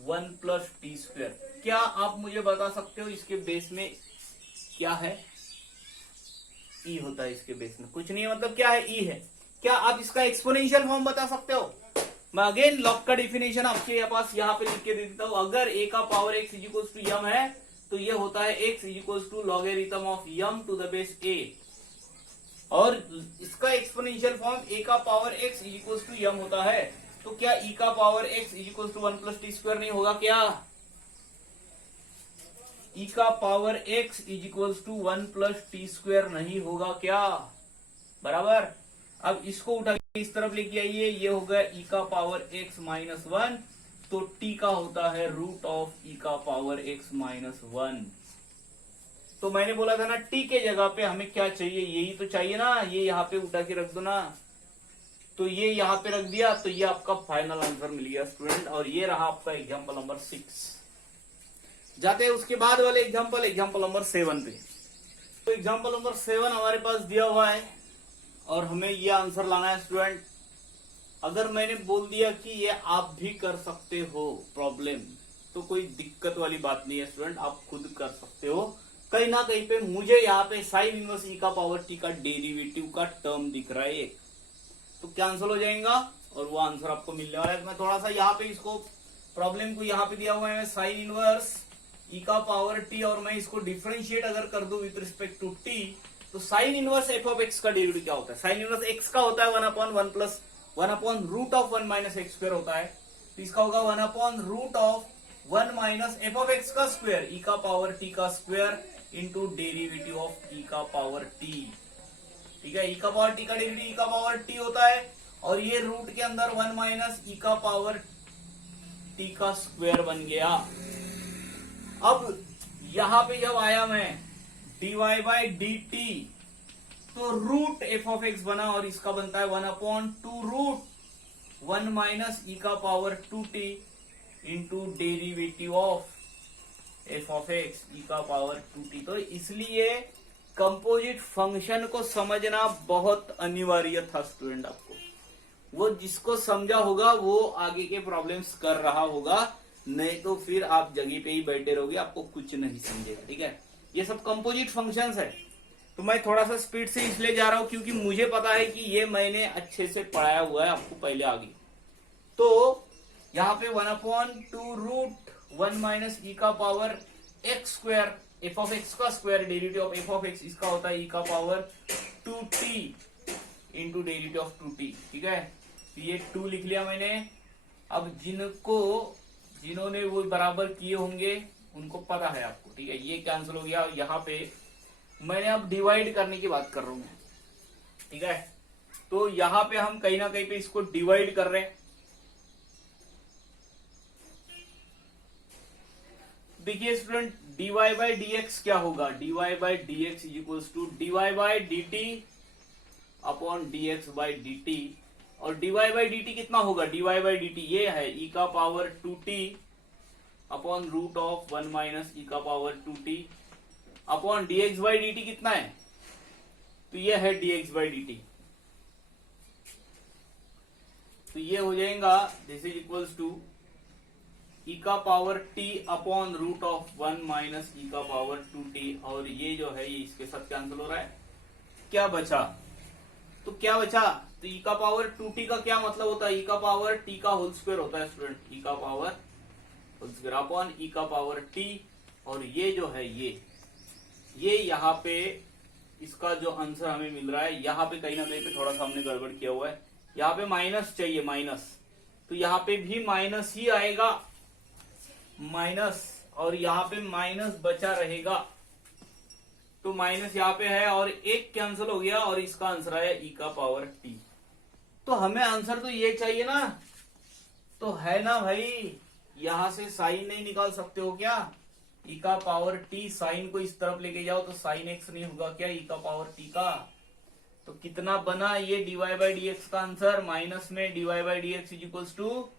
1 plus t square. क्या आप मुझे बता सकते हो इसके बेस में क्या है? ई होता है इसके बेस में, कुछ नहीं है, मतलब क्या है? ई है। क्या आप इसका एक्सपोनेंशियल फॉर्म बता सकते हो? मैं अगेन लॉग का डिफिनेशन आपके पास यहाँ पे लिख के दे देता हूं। अगर a का power x equal to m है तो ये होता है x equal to logarithm of m to the base a, और इसका एक्सपोनेंशियल फॉर्म a का power x equal to m होता है। तो क्या e का power x equal to 1 plus t square नहीं होगा? क्या e का power x equal to 1 plus t square नहीं होगा क्या? बराबर। अब इसको उठा के इस तरफ लेके आइए, ये हो गया e का पावर x-1, तो t का होता है रूट ऑफ e का पावर x-1। तो मैंने बोला था ना t के जगह पे हमें क्या चाहिए, यही तो चाहिए ना, ये यहाँ पे उठा के रख दो ना, तो ये यहाँ पे रख दिया, तो ये आपका फाइनल आंसर मिल गया स्टूडेंट। और ये रहा आपका एग्जाम्पल नंबर 6। जाते हैं उसके बाद वाले एग्जाम्पल नंबर 7 पे। तो एग्जाम्पल नंबर 7 हमारे पास दिया हुआ है और हमें ये आंसर लाना है स्टूडेंट। अगर मैंने बोल दिया कि ये आप भी कर सकते हो प्रॉब्लम, तो कोई दिक्कत वाली बात नहीं है स्टूडेंट, आप खुद कर सकते हो। कहीं ना कहीं पे मुझे यहाँ पे साइन इनवर्स e का पावर t का डेरिवेटिव का टर्म दिख रहा है, तो कैंसिल हो जाएगा और वो आंसर आपको मिलने वाला है। मैं थोड़ा सा यहाँ पे इसको प्रॉब्लम को यहाँ पे दिया हुआ है साइन इनवर्स e का पावर t, और मैं इसको डिफरेंशिएट अगर कर दूं विथ रिस्पेक्ट टू t, तो sine inverse F of x का डेरिवेटिव क्या होता है? साइन इनवर्स एक्स का होता है 1/1 plus 1 root of 1 minus x square होता है, तो इसका होगा 1 root of 1 minus f of x का स्क्वायर e का पावर t का square into derivative of e का पावर t। ठीक है, e का पावर t का डेरिवेटिव e का पावर t होता है, और ये रूट के अंदर 1 माइनस e का पावर t का स्क्वायर बन गया। अब यहां पे जब आया मैं dy/dt, तो रूट एफ ऑफ एक्स बना, और इसका बनता है 1/2 रूट 1 माइनस e का power 2t into derivative of F of x e का पावर 2t। तो इसलिए कंपोजिट फंक्शन को समझना बहुत अनिवार्य था स्टूडेंट आपको। वो जिसको समझा होगा वो आगे के प्रॉब्लम्स कर रहा होगा, नहीं तो फिर आप जगह पे ही बैठे रहोगे, आपको कुछ नहीं समझेगा। ठीक है, ये सब कंपोजिट फंक्शंस है। तो मैं थोड़ा सा स्पीड से इसलिए जा रहा हूं क्योंकि मुझे पता है कि ये मैंने अच्छे से पढ़ाया हुआ है आपको पहले आगे। तो यहाँ पे 1/2 रूट 1 माइनस e का power X square, F of x का square, derivative of F of X, इसका होता है e का power 2t into derivative of 2t। ठीक है, ये 2 लिख लिया मैंने। अब जिन्होंने वो बराबर किए होंगे उनको पता है आपको। ठीक है, ये कैंसिल हो गया। यहाँ पे मैंने अब डिवाइड करने की बात कर रहा हूं। ठीक है, तो यहाँ पे हम कहीं ना कहीं पे इसको डिवाइड कर रहे हैं। देखिए स्टूडेंट, dy/dx क्या होगा? dy/dx equals to dy/dt upon dx/dt, और dy/dt कितना होगा? dy/dt ये है e का power 2t upon root of 1 minus e का पावर 2t अपॉन dx/dt कितना है? तो ये है dx/dt। तो ये हो जाएगा this is equals to e का power t upon root of 1 minus e का पावर 2t, और ये जो है ये इसके साथ कैंसिल हो रहा है। क्या बचा? तो क्या बचा? तो e का पावर 2t का क्या मतलब होता है? e का पावर t का होल स्क्वायर होता है स्टूडेंट, e का power whole square upon e का पावर t, और ये जो है ये यहाँ पे इसका जो आंसर हमें मिल रहा है, यहाँ पे कहीं ना कहीं पे थोड़ा सा हमने गड़बड़ किया हुआ है। यहाँ पे माइनस चाहिए, माइनस, तो यहाँ पे भी माइनस ही आएगा। माइनस, और यहाँ पे माइनस बचा रहेगा, तो माइनस यहाँ पे है और एक कैंसिल हो गया और इसका आंसर आया e का पावर t। तो हमें आंसर तो ये चाहिए ना, तो है ना भाई, यहां से साइन नहीं निकाल सकते हो क्या? e का पावर t, साइन को इस तरफ लेके जाओ तो साइन x नहीं होगा क्या e का पावर t का? तो कितना बना ये dy बाई डी एक्स का आंसर, माइनस में dy by d x is equals to,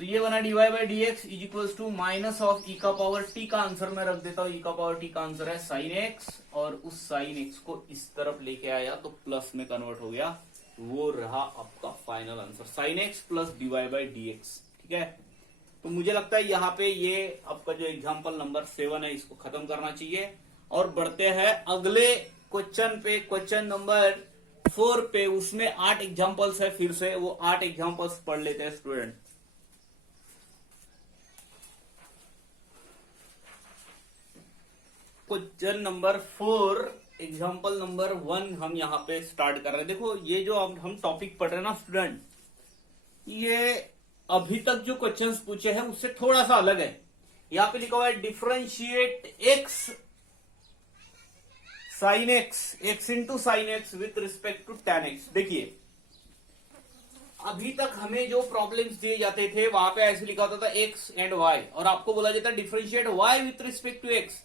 तो ये बना dy by d x is equals to minus of e का पावर t का आंसर मैं रख देता हूं, e का पावर t का आंसर है साइन x, और उस साइन x को इस तरफ लेके आया तो प्लस में कन्वर्ट हो गया, वो रहा आपका final answer, sine x plus dy by d x. ठीक है, तो मुझे लगता है यहाँ पे ये आपका जो एग्जाम्पल नंबर 7 है इसको खत्म करना चाहिए, और बढ़ते हैं अगले क्वेश्चन पे, क्वेश्चन नंबर 4 पे। उसमें 8 एग्जाम्पल्स है, फिर से वो 8 एग्जाम्पल्स पढ़ लेते हैं student. Question number 4 example number 1 हम यहाँ पे स्टार्ट कर रहे हैं। देखो ये जो हम टॉपिक पढ़ रहे हैं ना स्टूडेंट, ये अभी तक जो क्वेश्चंस पूछे हैं उससे थोड़ा सा अलग है। यहाँ पे लिखा हुआ है differentiate x sine x, x into sine x with respect to tan x. देखिए अभी तक हमें जो प्रॉब्लम्स दिए जाते थे वहां पे ऐसे लिखा होता था एक्स एंड वाई, और आपको बोला जाता है differentiate y with respect to x.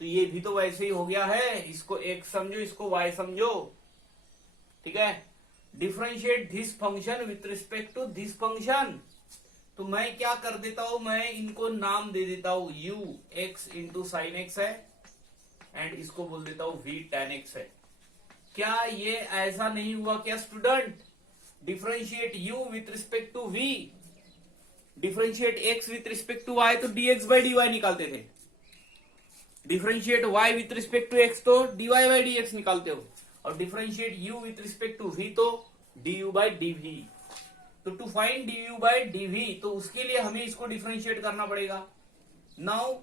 तो ये भी तो वैसे ही हो गया है, इसको एक्स समझो, इसको वाई समझो। ठीक है, differentiate this function with respect to this function. तो मैं क्या कर देता हूं, मैं इनको नाम दे देता हूं, u x into sine x है, एंड इसको बोल देता हूं v tan x है। क्या ये ऐसा नहीं हुआ क्या student? Differentiate u with respect to v, differentiate x with respect to y तो dx बाई dy निकालते थे, differentiate y with respect to x तो dy बाई dx निकालते हो, और differentiate u with respect to v तो du by dv। तो to find du by dv, तो उसके लिए हमें इसको डिफरेंशिएट करना पड़ेगा। नाउ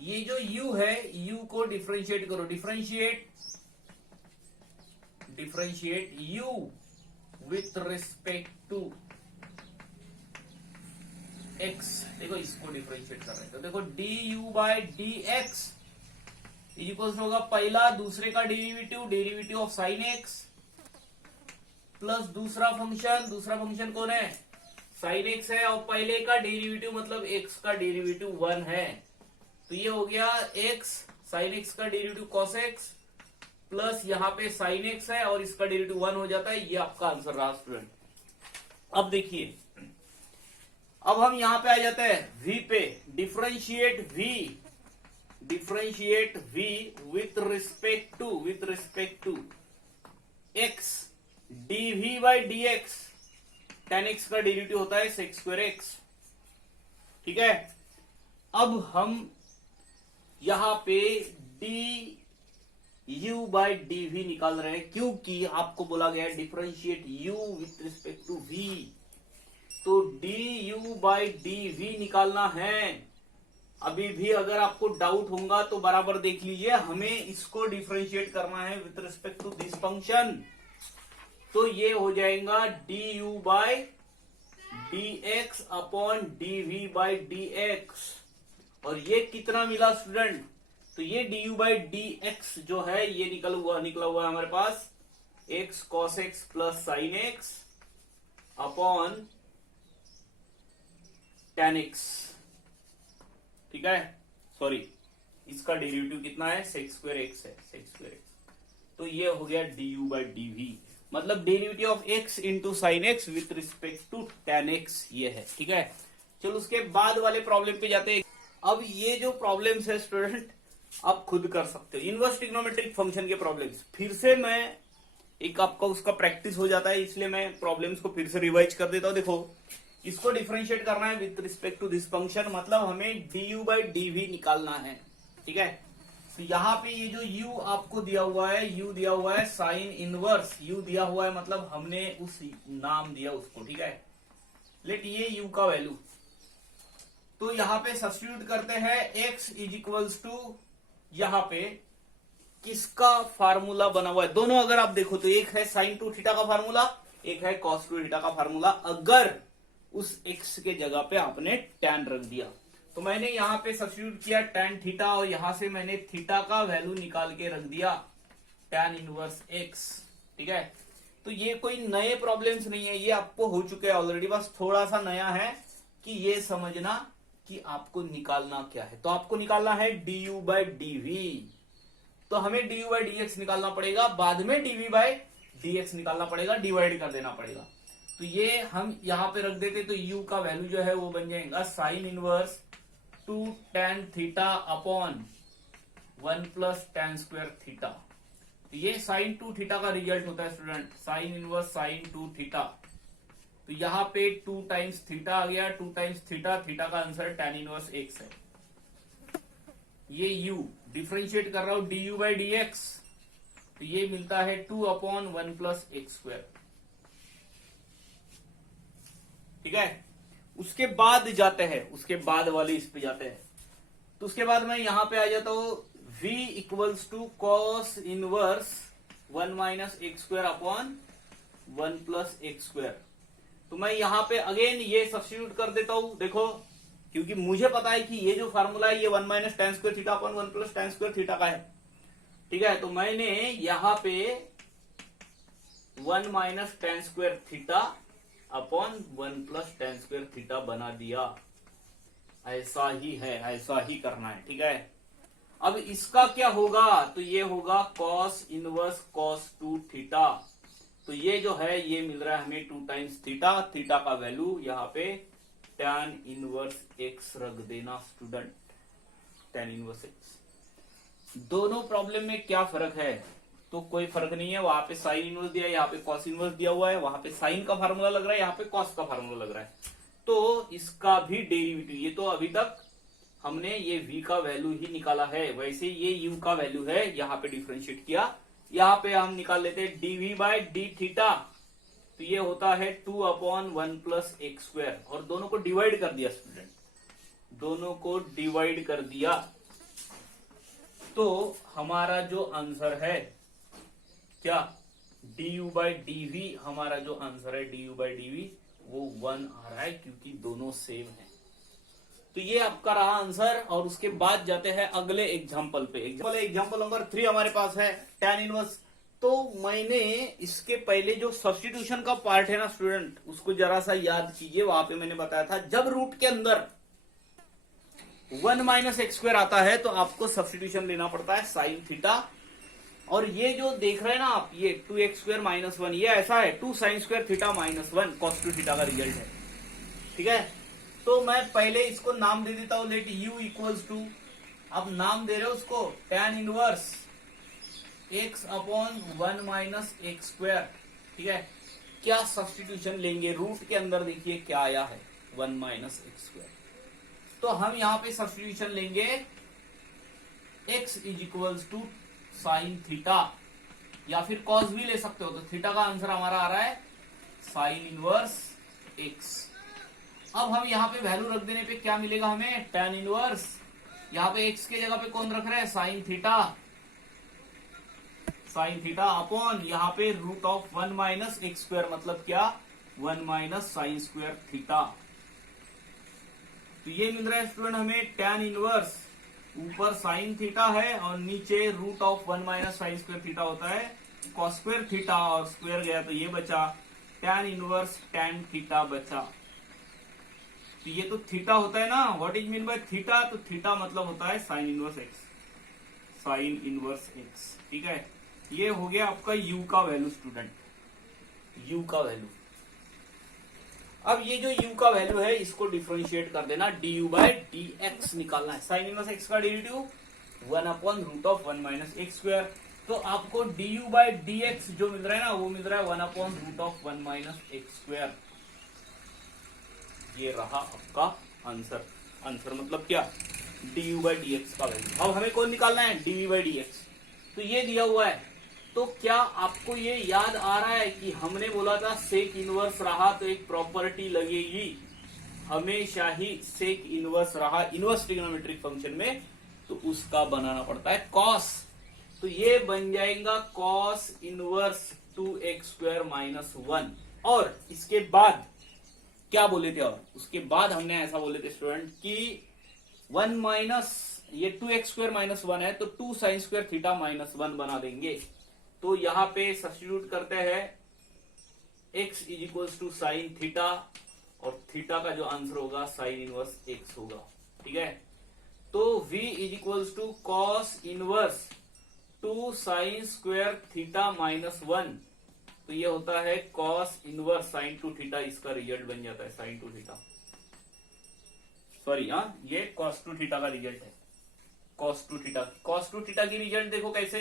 ये जो u है, u को डिफरेंशिएट करो, differentiate u with respect to x। देखो इसको डिफरेंशिएट कर रहे हैं, तो देखो du by d x equals होगा पहला दूसरे का derivative of sine x, plus दूसरा फंक्शन कौन है, साइन एक्स है, और पहले का डेरिवेटिव मतलब x का डेरिवेटिव 1 है, तो ये हो गया x साइन एक्स का डेरिवेटिव कॉस एक्स, प्लस यहाँ पे साइन एक्स है और इसका डेरिवेटिव 1 हो जाता है। ये आपका आंसर रहा स्टूडेंट। अब देखिए, अब हम यहाँ पे आ जाते हैं v पे, differentiate v with respect to x, dv by dx, tan x का डेरिवेटिव होता है sec स्क्वायर x। ठीक है, अब हम यहां पे du बाई dv निकाल रहे हैं, क्योंकि आपको बोला गया है differentiate u with respect to v, तो du बाई dv निकालना है। अभी भी अगर आपको डाउट होगा तो बराबर देख लीजिए, हमें इसको डिफरेंशिएट करना है with respect to this function, तो ये हो जाएगा du by dx upon dv by dx, और ये कितना मिला स्टूडेंट, तो ये du बाई dx जो है ये निकला हुआ है हमारे पास x cos x plus sign x upon tan x। ठीक है, सॉरी इसका डेरिवेटिव कितना है, sec स्क्वायर x है, sec स्क्वायर x, तो ये हो गया du बाई dv, मतलब derivative of x into sine x with respect to tan x ये है। ठीक है, चलो उसके बाद वाले प्रॉब्लम पे जाते हैं। अब ये जो प्रॉब्लम्स है स्टूडेंट आप खुद कर सकते हो, इनवर्स ट्रिग्नोमेट्रिक फंक्शन के प्रॉब्लम्स। फिर से मैं एक आपका उसका प्रैक्टिस हो जाता है, इसलिए मैं प्रॉब्लम्स को फिर से रिवाइज कर देता हूं। देखो इसको डिफरेंशिएट करना है with respect to this function, मतलब हमें du बाई dv निकालना है। ठीक है, तो यहाँ पे ये जो u आपको दिया हुआ है, u दिया हुआ है साइन इनवर्स, u दिया हुआ है मतलब हमने उस नाम दिया उसको। ठीक है, लेट ये u का वैल्यू, तो यहाँ पे सब्स्टिट्यूट करते हैं x इज इक्वल्स टू, यहाँ पे किसका फार्मूला बना हुआ है, दोनों अगर आप देखो तो एक है साइन टू थीटा का फार्मूला, एक है कॉस टू थीटा का फार्मूला। अगर उस x के जगह पे आपने tan रख दिया। तो मैंने यहाँ पे सब्स्टिट्यूट किया tan थीटा और यहां से मैंने थीटा का वैल्यू निकाल के रख दिया tan इनवर्स x। ठीक है, तो ये कोई नए प्रॉब्लम्स नहीं है, ये आपको हो चुके हैं ऑलरेडी, बस थोड़ा सा नया है कि ये समझना कि आपको निकालना क्या है। तो आपको निकालना है du बाई dv, तो हमें du बाई dx निकालना पड़ेगा, बाद में dv बाई dx निकालना पड़ेगा, डिवाइड कर देना पड़ेगा। तो ये हम यहां पे रख देते तो u का वैल्यू जो है वो बन जाएगा sine inverse 2 tan theta upon 1 plus tan square theta. तो ये साइन 2 थीटा का रिजल्ट होता है student, sine inverse sine 2 theta. तो यहाँ पे 2 टाइम्स थीटा आ गया, 2 टाइम्स थीटा, थीटा का आंसर tan इनवर्स x है। ये u डिफरेंशिएट कर रहा हूं du बाई dx, तो ये मिलता है 2 अपॉन 1 प्लस एक्स स्क्वायर। ठीक है, उसके बाद जाते हैं, उसके बाद वाले इस पे जाते हैं। तो उसके बाद मैं यहां पे आ जाता हूं v equals to cos inverse 1 minus x square upon 1 plus x square. तो मैं यहां पे अगेन ये सब्स्टिट्यूट कर देता हूं, देखो क्योंकि मुझे पता है कि ये जो फार्मूला है ये 1 minus tan square theta upon 1 plus tan square theta का है। ठीक है, तो मैंने यहां पे 1 minus tan square theta upon 1 plus tan square theta बना दिया। ऐसा ही है, ऐसा ही करना है। ठीक है, अब इसका क्या होगा, तो ये होगा cos इनवर्स cos 2 थीटा। तो ये जो है ये मिल रहा है हमें 2 टाइम्स थीटा, थीटा का वैल्यू यहाँ पे tan इनवर्स x रख देना स्टूडेंट, tan इनवर्स x। दोनों प्रॉब्लम में क्या फर्क है, तो कोई फर्क नहीं है, वहां पे साइन इनवर्स दिया है, यहाँ पे कॉस इनवर्स दिया हुआ है, वहां पे साइन का फार्मूला लग रहा है, यहाँ पे कॉस का फार्मूला लग रहा है। तो इसका भी डेरिवेटिव, ये तो अभी तक हमने ये v का वैल्यू ही निकाला है, वैसे ये u का वैल्यू है, यहाँ पे डिफरेंशिएट किया, यहाँ पे हम निकाल लेते हैं dv बाई डी थीटा। तो ये होता है 2 अपॉन 1 प्लस एक्स स्क्वायर, और दोनों को डिवाइड कर दिया स्टूडेंट, दोनों को डिवाइड कर दिया। तो हमारा जो आंसर है क्या, du बाई dv, हमारा जो आंसर है du बाई dv वो 1 आ रहा है, क्योंकि दोनों सेम है। तो ये आपका रहा आंसर, और उसके बाद जाते हैं अगले एग्जांपल पे। एग्जांपल नंबर 3 हमारे पास है tan इनवर्स। तो मैंने इसके पहले जो सब्स्टिट्यूशन का पार्ट है ना स्टूडेंट, उसको जरा सा याद कीजिए। वहां पे मैंने बताया था जब रूट के अंदर 1 माइनस एक्स स्क्वायर आता है तो आपको सब्स्टिट्यूशन लेना पड़ता है साइन थीटा। और ये जो देख रहे हैं ना आप, ये 2x स्क्वायर माइनस 1, ये ऐसा है 2 sine square theta minus 1 cos 2 theta का रिजल्ट है। ठीक है, तो मैं पहले इसको नाम दे देता हूं, लेट u इक्वल्स टू, अब नाम दे रहे हो उसको tan inverse x upon 1 minus x square. ठीक है, क्या सब्स्टिट्यूशन लेंगे, रूट के अंदर देखिए क्या आया है 1 माइनस एक्स स्क्वायर। तो हम यहां पे सब्स्टिट्यूशन लेंगे x is equals to sine theta, या फिर कॉस भी ले सकते हो। तो थीटा का आंसर हमारा आ रहा है साइन इनवर्स x। अब हम यहाँ पे वैल्यू रख देने पे क्या मिलेगा हमें, tan इनवर्स, यहाँ पे x के जगह पे कौन रख रहे हैं, sine theta, sine theta upon यहाँ पे root of 1 minus x square, मतलब क्या 1 माइनस साइन स्क्वायर थीटा। तो ये मिल रहा है स्टूडेंट हमें tan इनवर्स, ऊपर साइन थीटा है और नीचे root of 1 minus sine square theta होता है कॉस स्क्वायर थीटा, और स्क्वायर गया तो ये बचा tan इनवर्स tan थीटा बचा। तो ये तो थीटा होता है ना, what is mean by theta, तो थीटा मतलब होता है sine inverse x, sine inverse x. ठीक है, ये हो गया आपका u का वैल्यू स्टूडेंट, u का वैल्यू। अब ये जो u का वैल्यू है इसको डिफरेंशिएट कर देना, du बाई dx निकालना है। साइन इनवर्स x का derivative 1 upon root of 1 minus x square. तो आपको du बाई dx जो मिल रहा है ना, वो मिल रहा है 1 upon root of 1 minus x square. ये रहा आपका आंसर, आंसर मतलब क्या, du बाई dx का वैल्यू। अब हमें कौन निकालना है, dv बाई dx। तो ये दिया हुआ है, तो क्या आपको ये याद आ रहा है कि हमने बोला था सेक इनवर्स रहा तो एक प्रॉपर्टी लगेगी, हमेशा ही सेक इनवर्स रहा इनवर्स ट्रिग्नोमेट्रिक फंक्शन में, तो उसका बनाना पड़ता है कॉस। तो ये बन जाएगा cos inverse 2x square minus 1, और इसके बाद क्या बोले थे, और उसके बाद हमने ऐसा बोले थे स्टूडेंट कि 1 माइनस ये 2x² माइनस 1 है तो 2 साइन स्क्वायर थीटा माइनस 1 बना देंगे। तो यहां पे सब्स्टिट्यूट करते हैं x is equals to sine theta, और थीटा का जो आंसर होगा साइन इनवर्स x होगा। ठीक है, तो v is equals to cos inverse 2 sine square theta minus 1, तो ये होता है cos inverse sine two theta, इसका रिजल्ट बन जाता है साइन टू थीटा, सॉरी हाँ, ये कॉस टू थीटा का रिजल्ट है। कॉस टू थीटा की रिजल्ट देखो कैसे,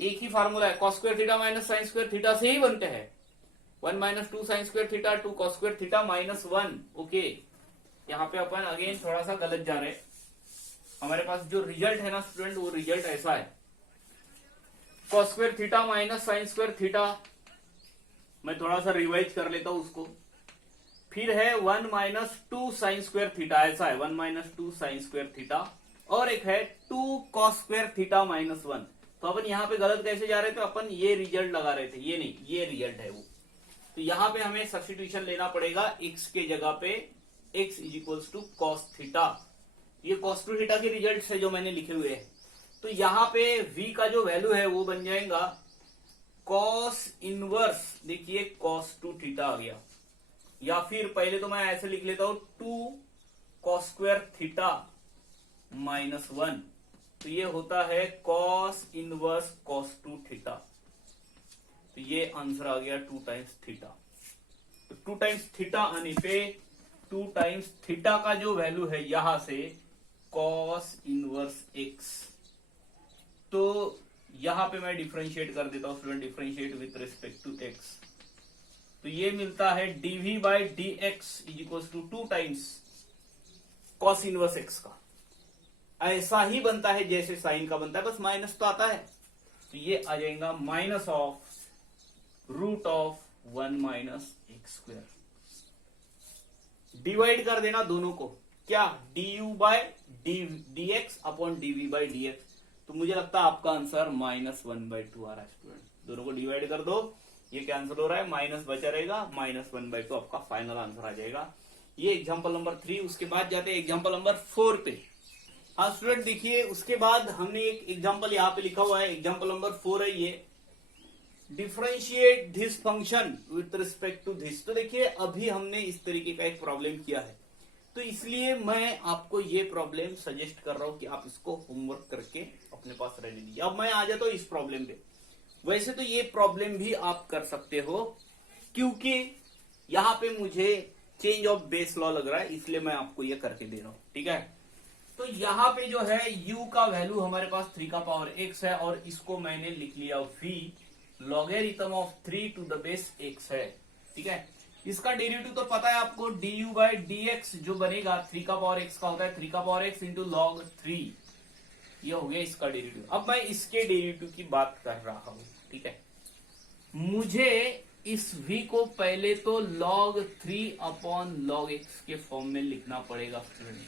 एक ही फार्मूला है, cos square theta minus sine square theta से ही बनते हैं। 1 minus 2 sine square theta 2 cos square theta minus 1। Okay, यहाँ पे अपन अगेन थोड़ा सा गलत जा रहे हैं। हमारे पास जो रिजल्ट है ना स्टूडेंट, वो रिजल्ट ऐसा है, cos square theta minus sine square theta, मैं थोड़ा सा रिवाइज कर लेता हूं उसको, फिर है 1 माइनस 2 साइन स्क्वायर थीटा, ऐसा है 1 माइनस 2 साइन स्क्वायर थीटा, और एक है 2 कॉस स्क्वायर थीटा माइनस 1। तो अपन यहाँ पे गलत कैसे जा रहे थे, अपन ये रिजल्ट लगा रहे थे, ये नहीं, ये रिजल्ट है वो। तो यहाँ पे हमें सब्स्टिट्यूशन लेना पड़ेगा, x के जगह पे x is equals to cos theta, ये कॉस टू थीटा के रिजल्ट है जो मैंने लिखे हुए हैं। तो यहाँ पे v का जो वैल्यू है वो बन जाएगा कॉस इनवर्स, देखिए कॉस टू थीटा आ गया, या फिर पहले तो मैं ऐसे लिख लेता हूं 2 कॉस स्क्वायर थीटा माइनस 1, तो ये होता है cos inverse cos two theta, तो ये आंसर आ गया 2 टाइम्स थीटा। तो 2 टाइम्स थीटा आने पे 2 टाइम्स थीटा का जो वैल्यू है यहां से कॉस इनवर्स x, तो यहां पे मैं डिफरेंशिएट कर देता हूं student, differentiate with respect to x, तो ये मिलता है dv by d x is equal to 2 times cos inverse x का, ऐसा ही बनता है जैसे साइन का बनता है, बस माइनस तो आता है, तो ये आ जाएगा minus of root of 1 minus x square. Divide कर देना दोनों को, क्या du by d x upon d v by d x, तो मुझे लगता है आपका आंसर -1/2 आ रहा है स्टूडेंट। दोनों को डिवाइड कर दो, ये कैंसिल हो रहा है, माइनस बचा रहेगा, -1/2 आपका फाइनल आंसर आ जाएगा। ये एग्जांपल नंबर 3। उसके बाद जाते हैं एग्जांपल नंबर 4 पे। हाँ स्टूडेंट देखिए, उसके बाद हमने एक एग्जांपल यहाँ पे लिखा हुआ है, एग्जांपल नंबर 4 है ये, differentiate this function with respect to this. तो देखिए अभी हमने इस तरीके का एक प्रॉब्लम किया है, तो इसलिए मैं आपको ये प्रॉब्लम सजेस्ट कर रहा हूं कि आप इसको होमवर्क करके अपने पास रहने दीजिए। अब मैं आ जाता हूं इस प्रॉब्लम पे। वैसे तो ये प्रॉब्लम भी आप कर सकते हो, क्योंकि यहां पे मुझे चेंज ऑफ बेस लॉ लग रहा है, इसलिए मैं आपको ये करके दे रहा हूं। ठीक है, तो यहां पे जो है u का वैल्यू हमारे पास 3 का पावर x है, और इसको मैंने लिख लिया v logarithm of 3 to the base x है। ठीक है, इसका डेरिवेटिव तो पता है आपको, du बाई dx जो बनेगा 3 का पावर x का होता है 3 का पावर x इंटू लॉग 3, ये हो गया इसका डेरिवेटिव। अब मैं इसके डेरिवेटिव की बात कर रहा हूं। ठीक है, मुझे इस v को पहले तो log 3 अपॉन log x के फॉर्म में लिखना पड़ेगा स्टूडेंट।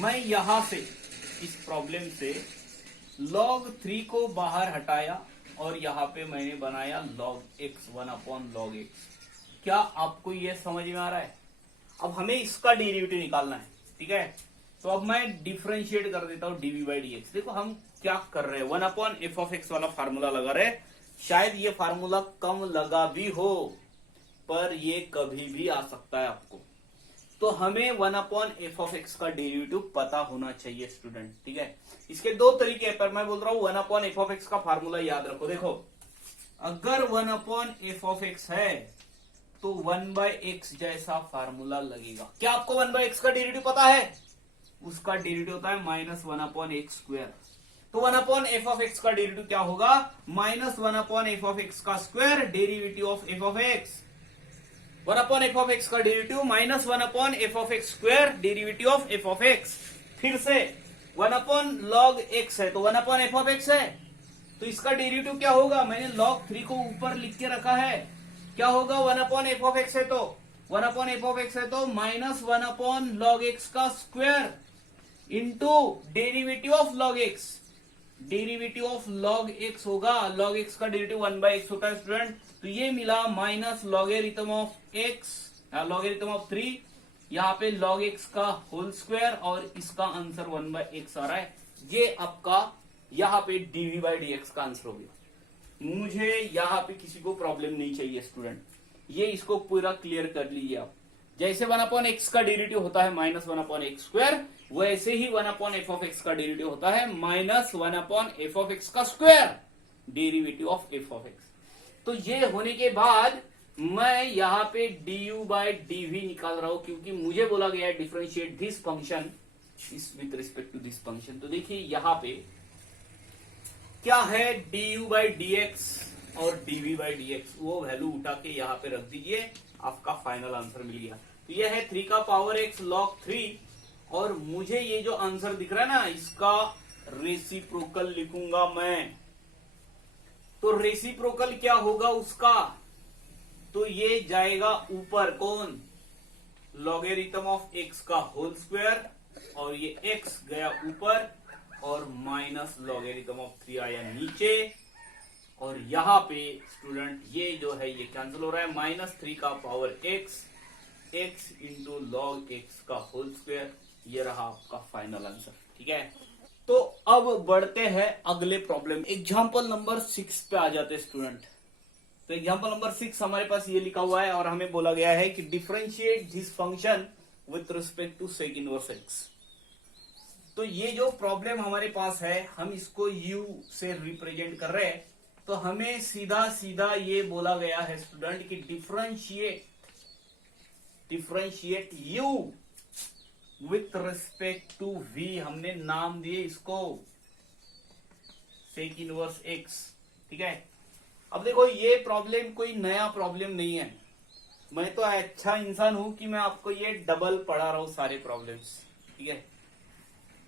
मैं यहां से इस प्रॉब्लम से log 3 को बाहर हटाया और यहाँ पे मैंने बनाया log x 1 upon log x। क्या आपको ये समझ में आ रहा है? अब हमें इसका डेरिवेटिव निकालना है। ठीक है, तो अब मैं डिफरेंशिएट कर देता हूं dv बाई dx। देखो हम क्या कर रहे हैं, 1 अपॉन एफ ऑफ एक्स वाला फार्मूला लगा रहे हैं। शायद ये फार्मूला कम लगा भी हो, पर ये कभी भी आ सकता है आपको, तो हमें 1 अपॉन एफ ऑफ एक्स का डेरिवेटिव पता होना चाहिए स्टूडेंट। ठीक है, इसके दो तरीके हैं, पर मैं बोल रहा हूं 1 अपॉन एफ ऑफ एक्स का फार्मूला याद रखो। देखो अगर 1 अपॉन एफ ऑफ एक्स है तो 1 बाय एक्स जैसा फार्मूला लगेगा। क्या आपको 1 बाय एक्स का डेरिवेटिव पता है? उसका डेरिवेटिव होता है -1 अपॉन एक्स स्क्वायर। तो 1 अपॉन एफ ऑफ एक्स का डेरिवेटिव क्या होगा? -1 अपॉन एफ ऑफ एक्स का square derivative of F of X. 1 upon F of x का derivative -1 upon F of x square derivative of F of X. फिर से 1 upon log x है तो 1 upon F of X है, तो इसका derivative क्या होगा? मैंने log 3 को ऊपर लिख के रखा है, क्या होगा? 1 अपॉन एफ ऑफ एक्स है तो 1 अपॉन एफ ऑफ एक्स है तो -1 अपॉन लॉग एक्स का square into derivative of log x. Derivative of log x होगा, log x का डेरिवेटिव 1/x होता है स्टूडेंट। तो ये मिला minus logarithm of x, logarithm of 3, यहाँ पे log x का होल स्क्वायर और इसका आंसर 1/x आ रहा है। ये आपका यहाँ पे dv/dx का आंसर हो गया। मुझे यहाँ पे किसी को प्रॉब्लम नहीं चाहिए स्टूडेंट, ये इसको पूरा क्लियर कर लीजिए आप। जैसे 1/x का डेरिवेटिव होता है -1/x², वैसे ही 1/f(x) का डेरिवेटिव होता है -1/f(x) का स्क्वायर, डेरिवेटिव ऑफ f(x). तो ये होने के बाद मैं यहाँ पे du/dv निकाल रहा हूं, क्योंकि मुझे बोला गया है डिफरेंशिएट दिस फंक्शन इस with respect to this function. तो देखिए यहाँ पे क्या है, du/dx और dv/dx, वो वैल्यू उठा के यहाँ पे रख दीजिए, आपका फाइनल आंसर मिल गया। तो ये है 3 का पावर x log 3, और मुझे ये जो आंसर दिख रहा है ना, इसका रेसिप्रोकल लिखूंगा मैं। तो रेसिप्रोकल क्या होगा उसका, तो ये जाएगा ऊपर, कौन, लॉगेरिथम ऑफ x का होल स्क्वायर, और ये x गया ऊपर, और माइनस लॉगेरिथम ऑफ 3 आया नीचे, और यहाँ पे स्टूडेंट ये जो है ये कैंसिल हो रहा है, -3 का power x into log x का होल स्क्वायर, ये रहा आपका फाइनल आंसर। ठीक है, तो अब बढ़ते हैं अगले प्रॉब्लम, एग्जाम्पल नंबर 6 पे आ जाते हैं स्टूडेंट। तो एग्जाम्पल नंबर 6 हमारे पास ये लिखा हुआ है, और हमें बोला गया है कि differentiate this function with respect to sec inverse x। तो ये जो प्रॉब्लम हमारे पास है, हम इसको u से रिप्रेजेंट कर रहे हैं। तो हमें सीधा सीधा ये बोला गया है स्टूडेंट कि differentiate u with respect to v, हमने नाम दिए इसको सेक इनवर्स x। ठीक है, अब देखो ये प्रॉब्लम कोई नया प्रॉब्लम नहीं है, मैं तो अच्छा इंसान हूं कि मैं आपको ये डबल पढ़ा रहा हूं सारे प्रॉब्लम्स। ठीक है,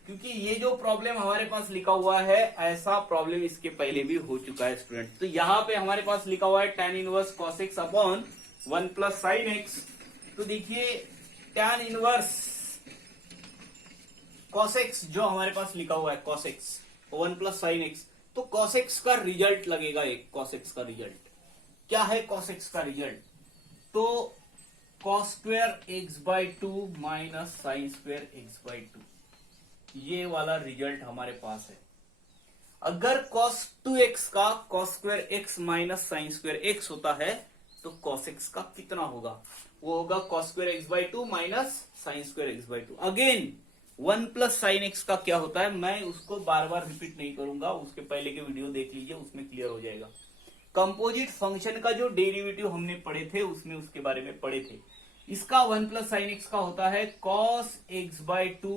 क्योंकि ये जो प्रॉब्लम हमारे पास लिखा हुआ है, ऐसा प्रॉब्लम इसके पहले भी हो चुका है स्टूडेंट। तो यहाँ पे हमारे पास लिखा हुआ है tan inverse cos x upon 1 plus sign x। तो देखिए tan इनवर्स cos x जो हमारे पास लिखा हुआ है cos x 1 plus sign x, तो cos x का रिजल्ट लगेगा। एक cos x का रिजल्ट क्या है, cos x का रिजल्ट तो cos square x/2 minus sine square x/2, ये वाला रिजल्ट हमारे पास है। अगर cos 2x का cos square x minus sine square x होता है, तो cos x का कितना होगा, वो होगा cos square x/2 minus sine square x/2। Again 1 plus sign x का क्या होता है, मैं उसको बार बार रिपीट नहीं करूंगा, उसके पहले के वीडियो देख लीजिए, उसमें क्लियर हो जाएगा। कंपोजिट फंक्शन का जो डेरिवेटिव हमने पढ़े थे, उसमें उसके बारे में पढ़े थे। इसका 1 प्लस साइन x का होता है cos x/2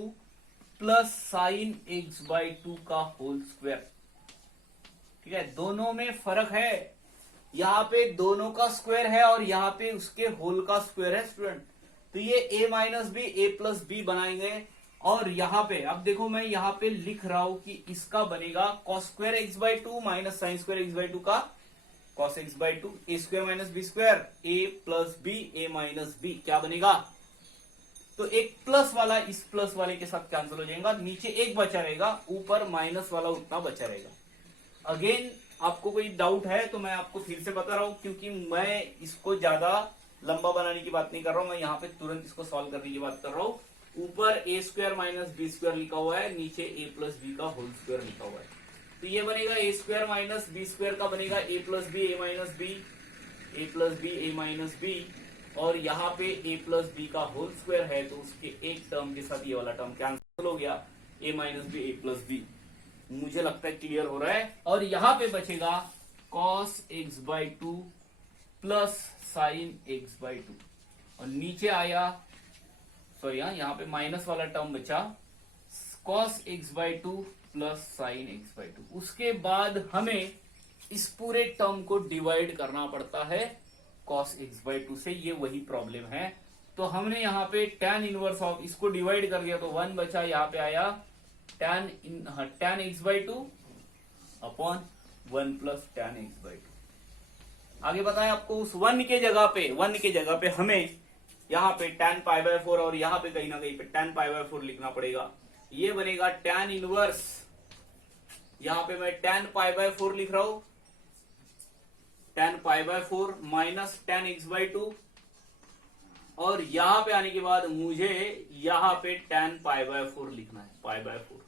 plus sign x/2 का होल स्क्वायर। ठीक है, दोनों में फर्क है, यहाँ पे दोनों का स्क्वायर है और यहाँ पे उसके होल का स्क्वायर है स्टूडेंट। तो ये a minus b a plus b बनाएंगे, और यहाँ पे अब देखो मैं यहाँ पे लिख रहा हूं कि इसका बनेगा cos square x/2 minus sine square x/2 का cos x/2, ए स्क्वायर माइनस बी स्क्वायर, ए प्लस बी, ए माइनस बी, क्या बनेगा, तो एक प्लस वाला इस प्लस वाले के साथ कैंसिल हो जाएगा, नीचे एक बचा रहेगा, ऊपर माइनस वाला उतना बचा रहेगा। अगेन आपको कोई डाउट है तो मैं आपको फिर से बता रहा हूं, क्योंकि मैं इसको ज्यादा लंबा बनाने की बात नहीं कर रहा हूं, मैं यहाँ पे तुरंत इसको सॉल्व करने की बात कर रहा हूं। ऊपर ए स्क्वायर माइनस बी स्क्वायर लिखा हुआ है, नीचे ए प्लस बी का होल स्क्वायर लिखा हुआ है। तो ये बनेगा ए स्क्वायर माइनस बी स्क्वायर का बनेगा ए plus B, A minus b, a plus B, A minus B, और यहाँ पे a प्लस बी का होल स्क्वायर है, तो उसके एक टर्म के साथ ये वाला टर्म कैंसिल हो गया, a minus b, a plus b. मुझे लगता है क्लियर हो रहा है। और यहाँ पे बचेगा cos x/2 plus sign x/2, और नीचे आया, सॉरी यहाँ पे माइनस वाला टर्म बचा, cos x/2 plus sign x/2। उसके बाद हमें इस पूरे टर्म को डिवाइड करना पड़ता है cos x/2 से, ये वही प्रॉब्लम है। तो हमने यहाँ पे tan इनवर्स ऑफ इसको डिवाइड कर दिया, तो 1 बचा, यहाँ पे आया tan x/2 upon 1 plus tan x/2। आगे बताया आपको उस 1 के जगह पे हमें यहाँ पे tan π/4 और यहाँ पे कहीं ना कहीं पे tan π/4 लिखना पड़ेगा। ये बनेगा tan इनवर्स यहां पे मैं tan π/4 लिख रहा हूं, tan π/4 माइनस tan x/2, और यहां पे आने के बाद मुझे यहां पे tan π/4 लिखना है, π/4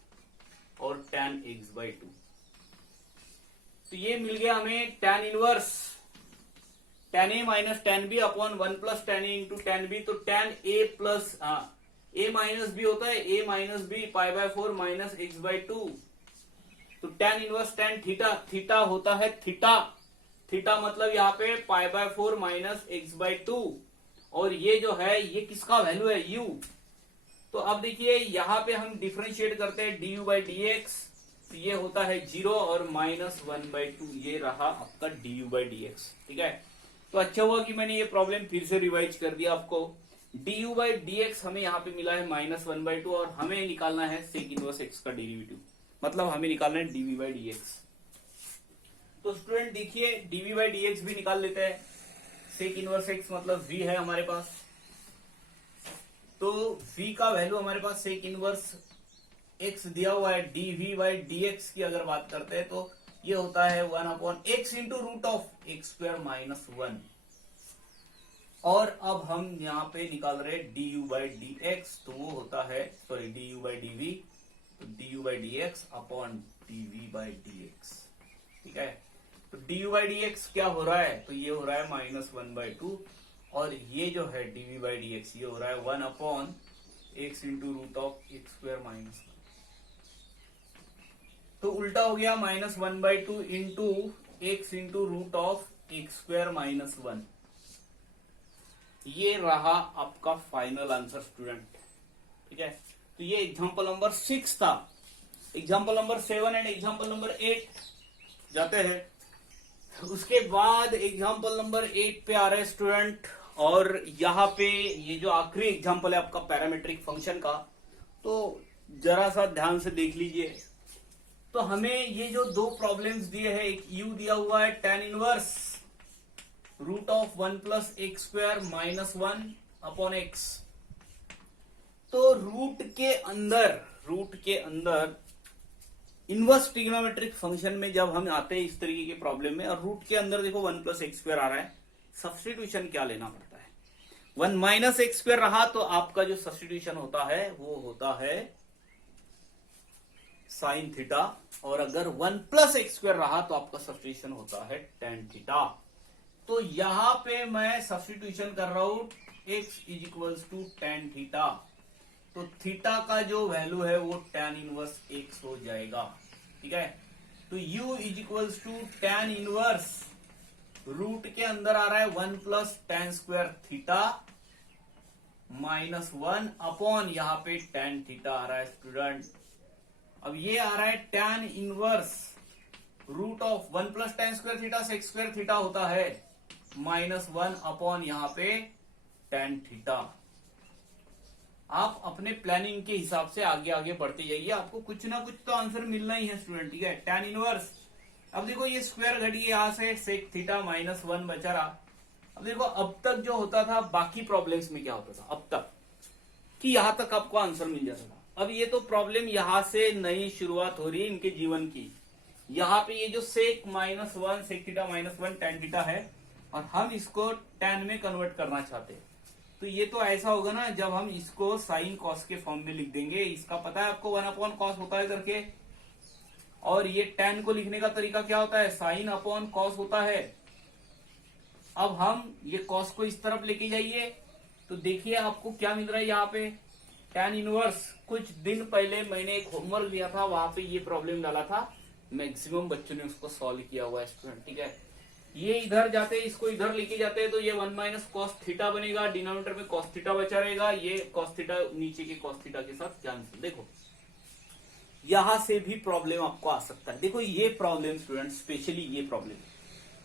और tan x/2। तो ये मिल गया हमें tan inverse tan a minus tan b upon 1 plus tan a into tan b। तो tan a plus a minus b होता है a minus b π/4 minus x/2। तो tan inverse tan theta, theta होता है थीटा, थीटा मतलब यहाँ पे π/4 minus x/2, और ये जो है ये किसका वैल्यू है, u। तो अब देखिए यहाँ पे हम डिफरेंशिएट करते हैं du/dx, तो ये होता है 0 और माइनस 1/2, ये रहा आपका du/dx। ठीक है, तो अच्छा हुआ कि मैंने ये प्रॉब्लम फिर से रिवाइज कर दिया आपको। du/dx हमें यहाँ पे मिला है माइनस 1/2, और हमें निकालना है सेक इनवर्स x का डेरिवेटिव, मतलब हमें निकालना है dv/dx। तो स्टूडेंट देखिए dv/dx भी निकाल लेते हैं। सेक इनवर्स x मतलब v है हमारे पास, तो v का वैल्यू हमारे पास सेक इनवर्स x दिया हुआ है, dv/dx की अगर बात करते हैं तो ये होता है 1/x into root of x square minus 1। और अब हम यहाँ पे निकाल रहे du/dx, तो वो होता है सॉरी du/dv, तो du/dx अपॉन dv/dx। ठीक है, तो du/dx क्या हो रहा है, तो ये हो रहा है माइनस 1/2, और ये जो है dv/dx ये हो रहा है 1/x into root of x square minus 1। तो उल्टा हो गया, minus 1/2 into x into root of x square minus 1। ये रहा आपका फाइनल आंसर स्टूडेंट। ठीक है, तो ये एग्जांपल नंबर 6 था। Example number 7 and example number 8 जाते हैं। उसके बाद एग्जांपल नंबर 8 पे आ रहे स्टूडेंट, और यहाँ पे ये जो आखिरी एग्जांपल है आपका पैरामीट्रिक फंक्शन का, तो जरा सा ध्यान से देख लीजिए। तो हमें ये जो दो प्रॉब्लम्स दिए हैं, एक u दिया हुआ है tan inverse root of 1 plus x square minus 1 upon x. तो रूट के अंदर इनवर्स ट्रिग्नोमेट्रिक फंक्शन में जब हम आते हैं इस तरीके के प्रॉब्लम में, और रूट के अंदर देखो 1 प्लस एक्स स्क्वायर आ रहा है, सब्स्टिट्यूशन क्या लेना पड़ता है, 1 माइनस एक्स स्क्वायर रहा तो आपका जो सब्स्टिट्यूशन होता है वो होता है साइन थीटा, और अगर 1 प्लस एक्स स्क्वायर रहा तो आपका सब्स्टिट्यूशन होता है टेन थीटा। तो यहां पे मैं सब्स्टिट्यूशन कर रहा हूं x is equals to tan theta, तो थीटा का जो वैल्यू है वो tan इनवर्स x हो जाएगा। ठीक है, तो u is equals to tan inverse root के अंदर आ रहा है 1 plus tan square theta minus 1 upon यहाँ पे tan थीटा आ रहा है स्टूडेंट। अब ये आ रहा है tan inverse root of 1 plus tan square theta sec square theta होता है माइनस 1 अपॉन यहाँ पे tan थीटा। आप अपने प्लानिंग के हिसाब से आगे आगे बढ़ते जाइए, आपको कुछ ना कुछ तो आंसर मिलना ही है स्टूडेंट। ठीक है, tan इनवर्स, अब देखो ये स्क्वायर घटी यहाँ से सेक थीटा माइनस 1 बचा रहा। अब देखो अब तक जो होता था बाकी प्रॉब्लम्स में क्या होता था अब तक, कि यहां तक आपको आंसर मिल जाता था। अब ये तो प्रॉब्लम यहां से नई शुरुआत हो रही है इनके जीवन की। यहाँ पे ये जो sec minus 1 sec theta minus 1 tan theta है, और हम इसको tan में कन्वर्ट करना चाहते हैं, तो ये तो ऐसा होगा ना जब हम इसको साइन कॉस के फॉर्म में लिख देंगे। इसका पता है आपको 1 अपॉन कॉस होता है करके, और ये tan को लिखने का तरीका क्या होता है, साइन अपॉन कॉस होता है। अब हम ये कॉस को इस तरफ लेके जाइए, तो देखिए आपको क्या मिल रहा है यहाँ पे tan इनवर्स। कुछ दिन पहले मैंने एक होमवर्क दिया था, वहां पे ये प्रॉब्लम डाला था, मैक्सिमम बच्चों ने उसको सॉल्व किया हुआ है स्टूडेंट। ठीक है, ये इधर जाते हैं, इसको इधर लेके जाते हैं, तो ये 1 माइनस कॉस थीटा बनेगा, डिनोमिनेटर में कॉस थीटा बचा रहेगा, ये कॉस थीटा नीचे के कॉस थीटा के साथ कैंसिल। देखो यहां से भी प्रॉब्लम आपको आ सकता है। देखो ये प्रॉब्लम स्टूडेंट, स्पेशली ये प्रॉब्लम,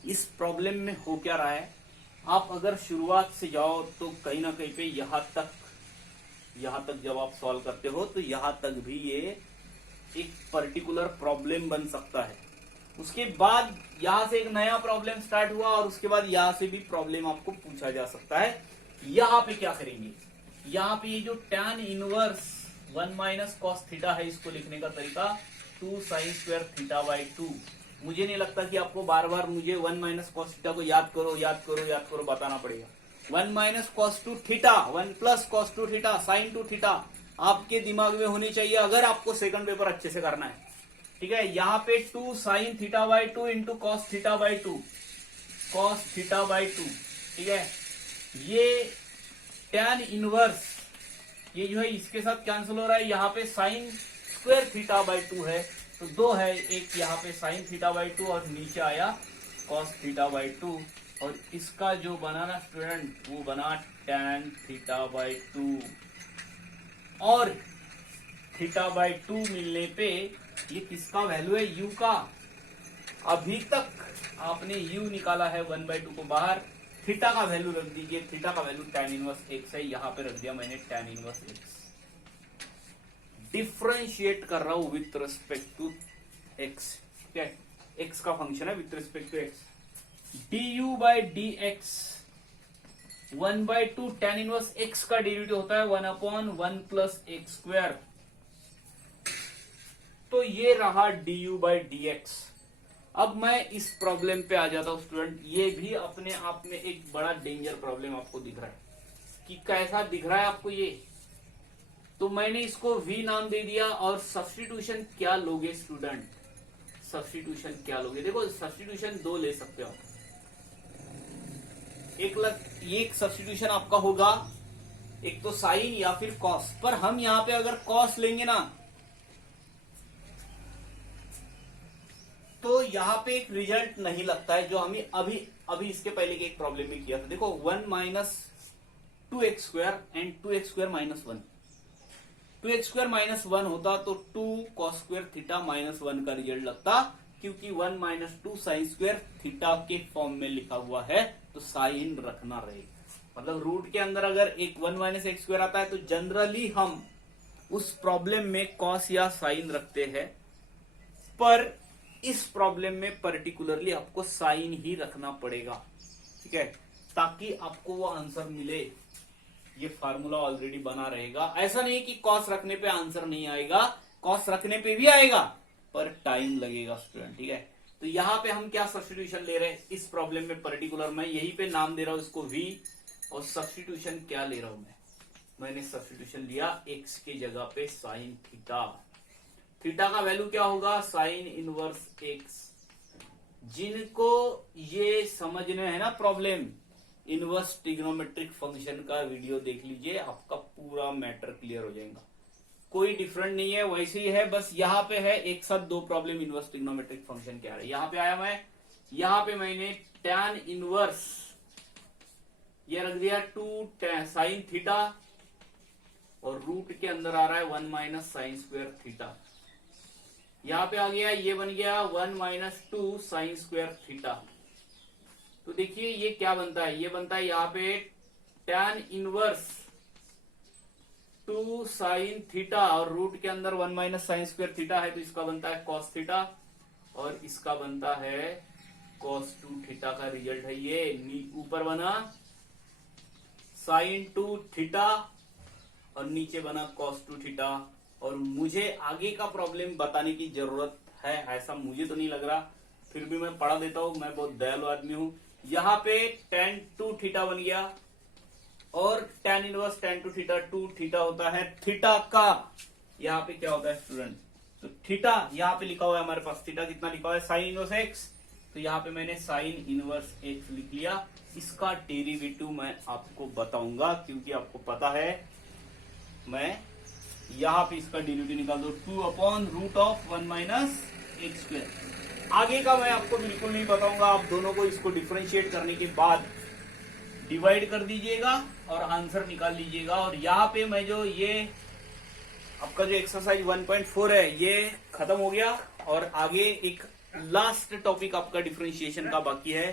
इस प्रॉब्लम में हो क्या रहा है, आप अगर शुरुआत से जाओ तो कहीं ना कहीं पे यहां तक जब आप सॉल्व करते हो तो यहां तक भी ये एक पर्टिकुलर प्रॉब्लम बन सकता है। उसके बाद यहां से एक नया प्रॉब्लम स्टार्ट हुआ, और उसके बाद यहां से भी प्रॉब्लम आपको पूछा जा सकता है। यहां पे क्या करेंगे, यहां पे ये जो tan inverse 1 minus cos theta है, इसको लिखने का तरीका 2 साइन स्क्वायर थीटा बाई 2। मुझे नहीं लगता कि आपको बार बार मुझे 1 माइनस कॉस थीटा को याद करो बताना पड़ेगा। 1 minus cos 2 theta 1 plus cos 2 theta sine 2 theta आपके दिमाग में होनी चाहिए अगर आपको सेकंड पेपर अच्छे से करना है। ठीक है, यहाँ पे 2 sine theta by 2 into cos theta by 2 cos theta by 2। ठीक है, ये टैन इनवर्स ये जो है इसके साथ कैंसिल हो रहा है। यहाँ पे साइन स्क्वायर थीटा बाई 2 है तो 2 है, एक यहाँ पे साइन थीटा बाई 2 और नीचे आया कॉस थीटा बाई 2 और इसका जो बना ना स्टूडेंट वो बना टैन थीटा बाई 2 और थीटा बाई 2 मिलने पे ये किसका वैल्यू है, u का। अभी तक आपने u निकाला है 1/2 को बाहर, थीटा का वैल्यू रख दीजिए, थीटा का वैल्यू tan इनवर्स x है, यहाँ पे रख दिया मैंने tan इनवर्स x। डिफरेंशिएट कर रहा हूं विथ रिस्पेक्ट टू x, ठीक है, x का फंक्शन है with respect to x। du by d x 1/2 tan inverse x का डेरिवेटिव होता है 1/1 प्लस एक्स स्क्वायर। तो ये रहा du बाई डी एक्स। अब मैं इस प्रॉब्लम पे आ जाता हूं स्टूडेंट, ये भी अपने आप में एक बड़ा डेंजर प्रॉब्लम आपको दिख रहा है कि कैसा दिख रहा है आपको ये। तो मैंने इसको v नाम दे दिया और सब्स्टिट्यूशन क्या लोगे स्टूडेंट, सब्स्टिट्यूशन क्या लोगे, देखो सब्स्टिट्यूशन 2 ले सकते हो। एक सब्स्टिट्यूशन आपका होगा, एक तो साइन या फिर कॉस, पर हम यहां पे अगर कॉस लेंगे ना तो यहां पे एक रिजल्ट नहीं लगता है जो हमें अभी इसके पहले के एक प्रॉब्लम में किया था। देखो 1 minus 2x square and 2x square minus 1, 2x square minus 1 होता तो 2 कॉस स्क्वायर थीटा माइनस 1 का रिजल्ट लगता, क्योंकि 1 माइनस 2 साइन स्क्वायर थीटा के फॉर्म में लिखा हुआ है तो साइन रखना रहेगा। मतलब रूट के अंदर अगर एक 1 माइनस एक्स स्क्वायर आता है तो जनरली हम उस प्रॉब्लम में कॉस या साइन रखते हैं, पर इस प्रॉब्लम में पर्टिकुलरली आपको साइन ही रखना पड़ेगा। ठीक है, ताकि आपको वो आंसर मिले। ये फार्मूला ऑलरेडी बना रहेगा, ऐसा नहीं कि कॉस रखने पे आंसर नहीं आएगा, कॉस रखने पे भी आएगा पर टाइम लगेगा स्टूडेंट। ठीक है, तो यहां पे हम क्या सब्स्टिट्यूशन ले रहे हैं इस प्रॉब्लम में पर्टिकुलर, मैं यहीं पे नाम दे रहा हूं इसको v और सब्स्टिट्यूशन क्या ले रहा हूं मैंने सब्स्टिट्यूशन लिया x की जगह पे साइन थीटा। थीटा का वैल्यू क्या होगा, साइन इनवर्स x। जिनको ये समझने है ना प्रॉब्लम, इनवर्स ट्रिग्नोमेट्रिक फंक्शन का वीडियो देख लीजिए, आपका पूरा मैटर क्लियर हो जाएगा। कोई डिफरेंट नहीं है, वैसे ही है, बस यहाँ पे है एक साथ 2 प्रॉब्लम इनवर्स ट्रिग्नोमेट्रिक फंक्शन क्या है। यहाँ पे आया मैं, यहाँ पे मैंने टैन इनवर्स ये रख दिया 2 साइन थीटा और रूट के अंदर आ रहा है 1 माइनस साइन स्क्वायर थीटा। यहाँ पे आ गया, ये बन गया 1 माइनस 2 साइन स्क्वायर थीटा। तो देखिए ये क्या बनता है, ये बनता है यहाँ पे टैन इनवर्स 2 साइन थीटा और रूट के अंदर 1 माइनस साइन स्क्वायर थीटा है तो इसका बनता है कॉस थीटा और इसका बनता है कॉस 2 थीटा का रिजल्ट है ये। ऊपर बना साइन 2 थीटा और नीचे बना कॉस 2 थीटा। और मुझे आगे का प्रॉब्लम बताने की जरूरत है ऐसा मुझे तो नहीं लग रहा, फिर भी मैं पढ़ा देता हूं, मैं बहुत दयालु आदमी हूं। यहाँ पे tan 2 थीटा बन गया और tan inverse tan 2 theta 2 theta होता है थीटा का। यहाँ पे क्या होता है स्टूडेंट, तो थीटा यहाँ पे लिखा हुआ है हमारे पास, थीटा कितना लिखा हुआ है साइन इनवर्स एक्स, तो यहाँ पे मैंने साइन इनवर्स एक्स लिख लिया। इसका डेरिवेटिव मैं आपको बताऊंगा क्योंकि आपको पता है, मैं यहाँ पे इसका डेरिवेटिव निकाल दो 2/√1 माइनस एक्स स्क्वायर। आगे का मैं आपको बिल्कुल नहीं बताऊंगा, आप दोनों को इसको डिफरेंशिएट करने के बाद डिवाइड कर दीजिएगा और आंसर निकाल लीजिएगा। और यहाँ पे मैं जो ये आपका जो एक्सरसाइज 1.4 है ये खत्म हो गया और आगे एक लास्ट टॉपिक आपका डिफरेंशिएशन का बाकी है।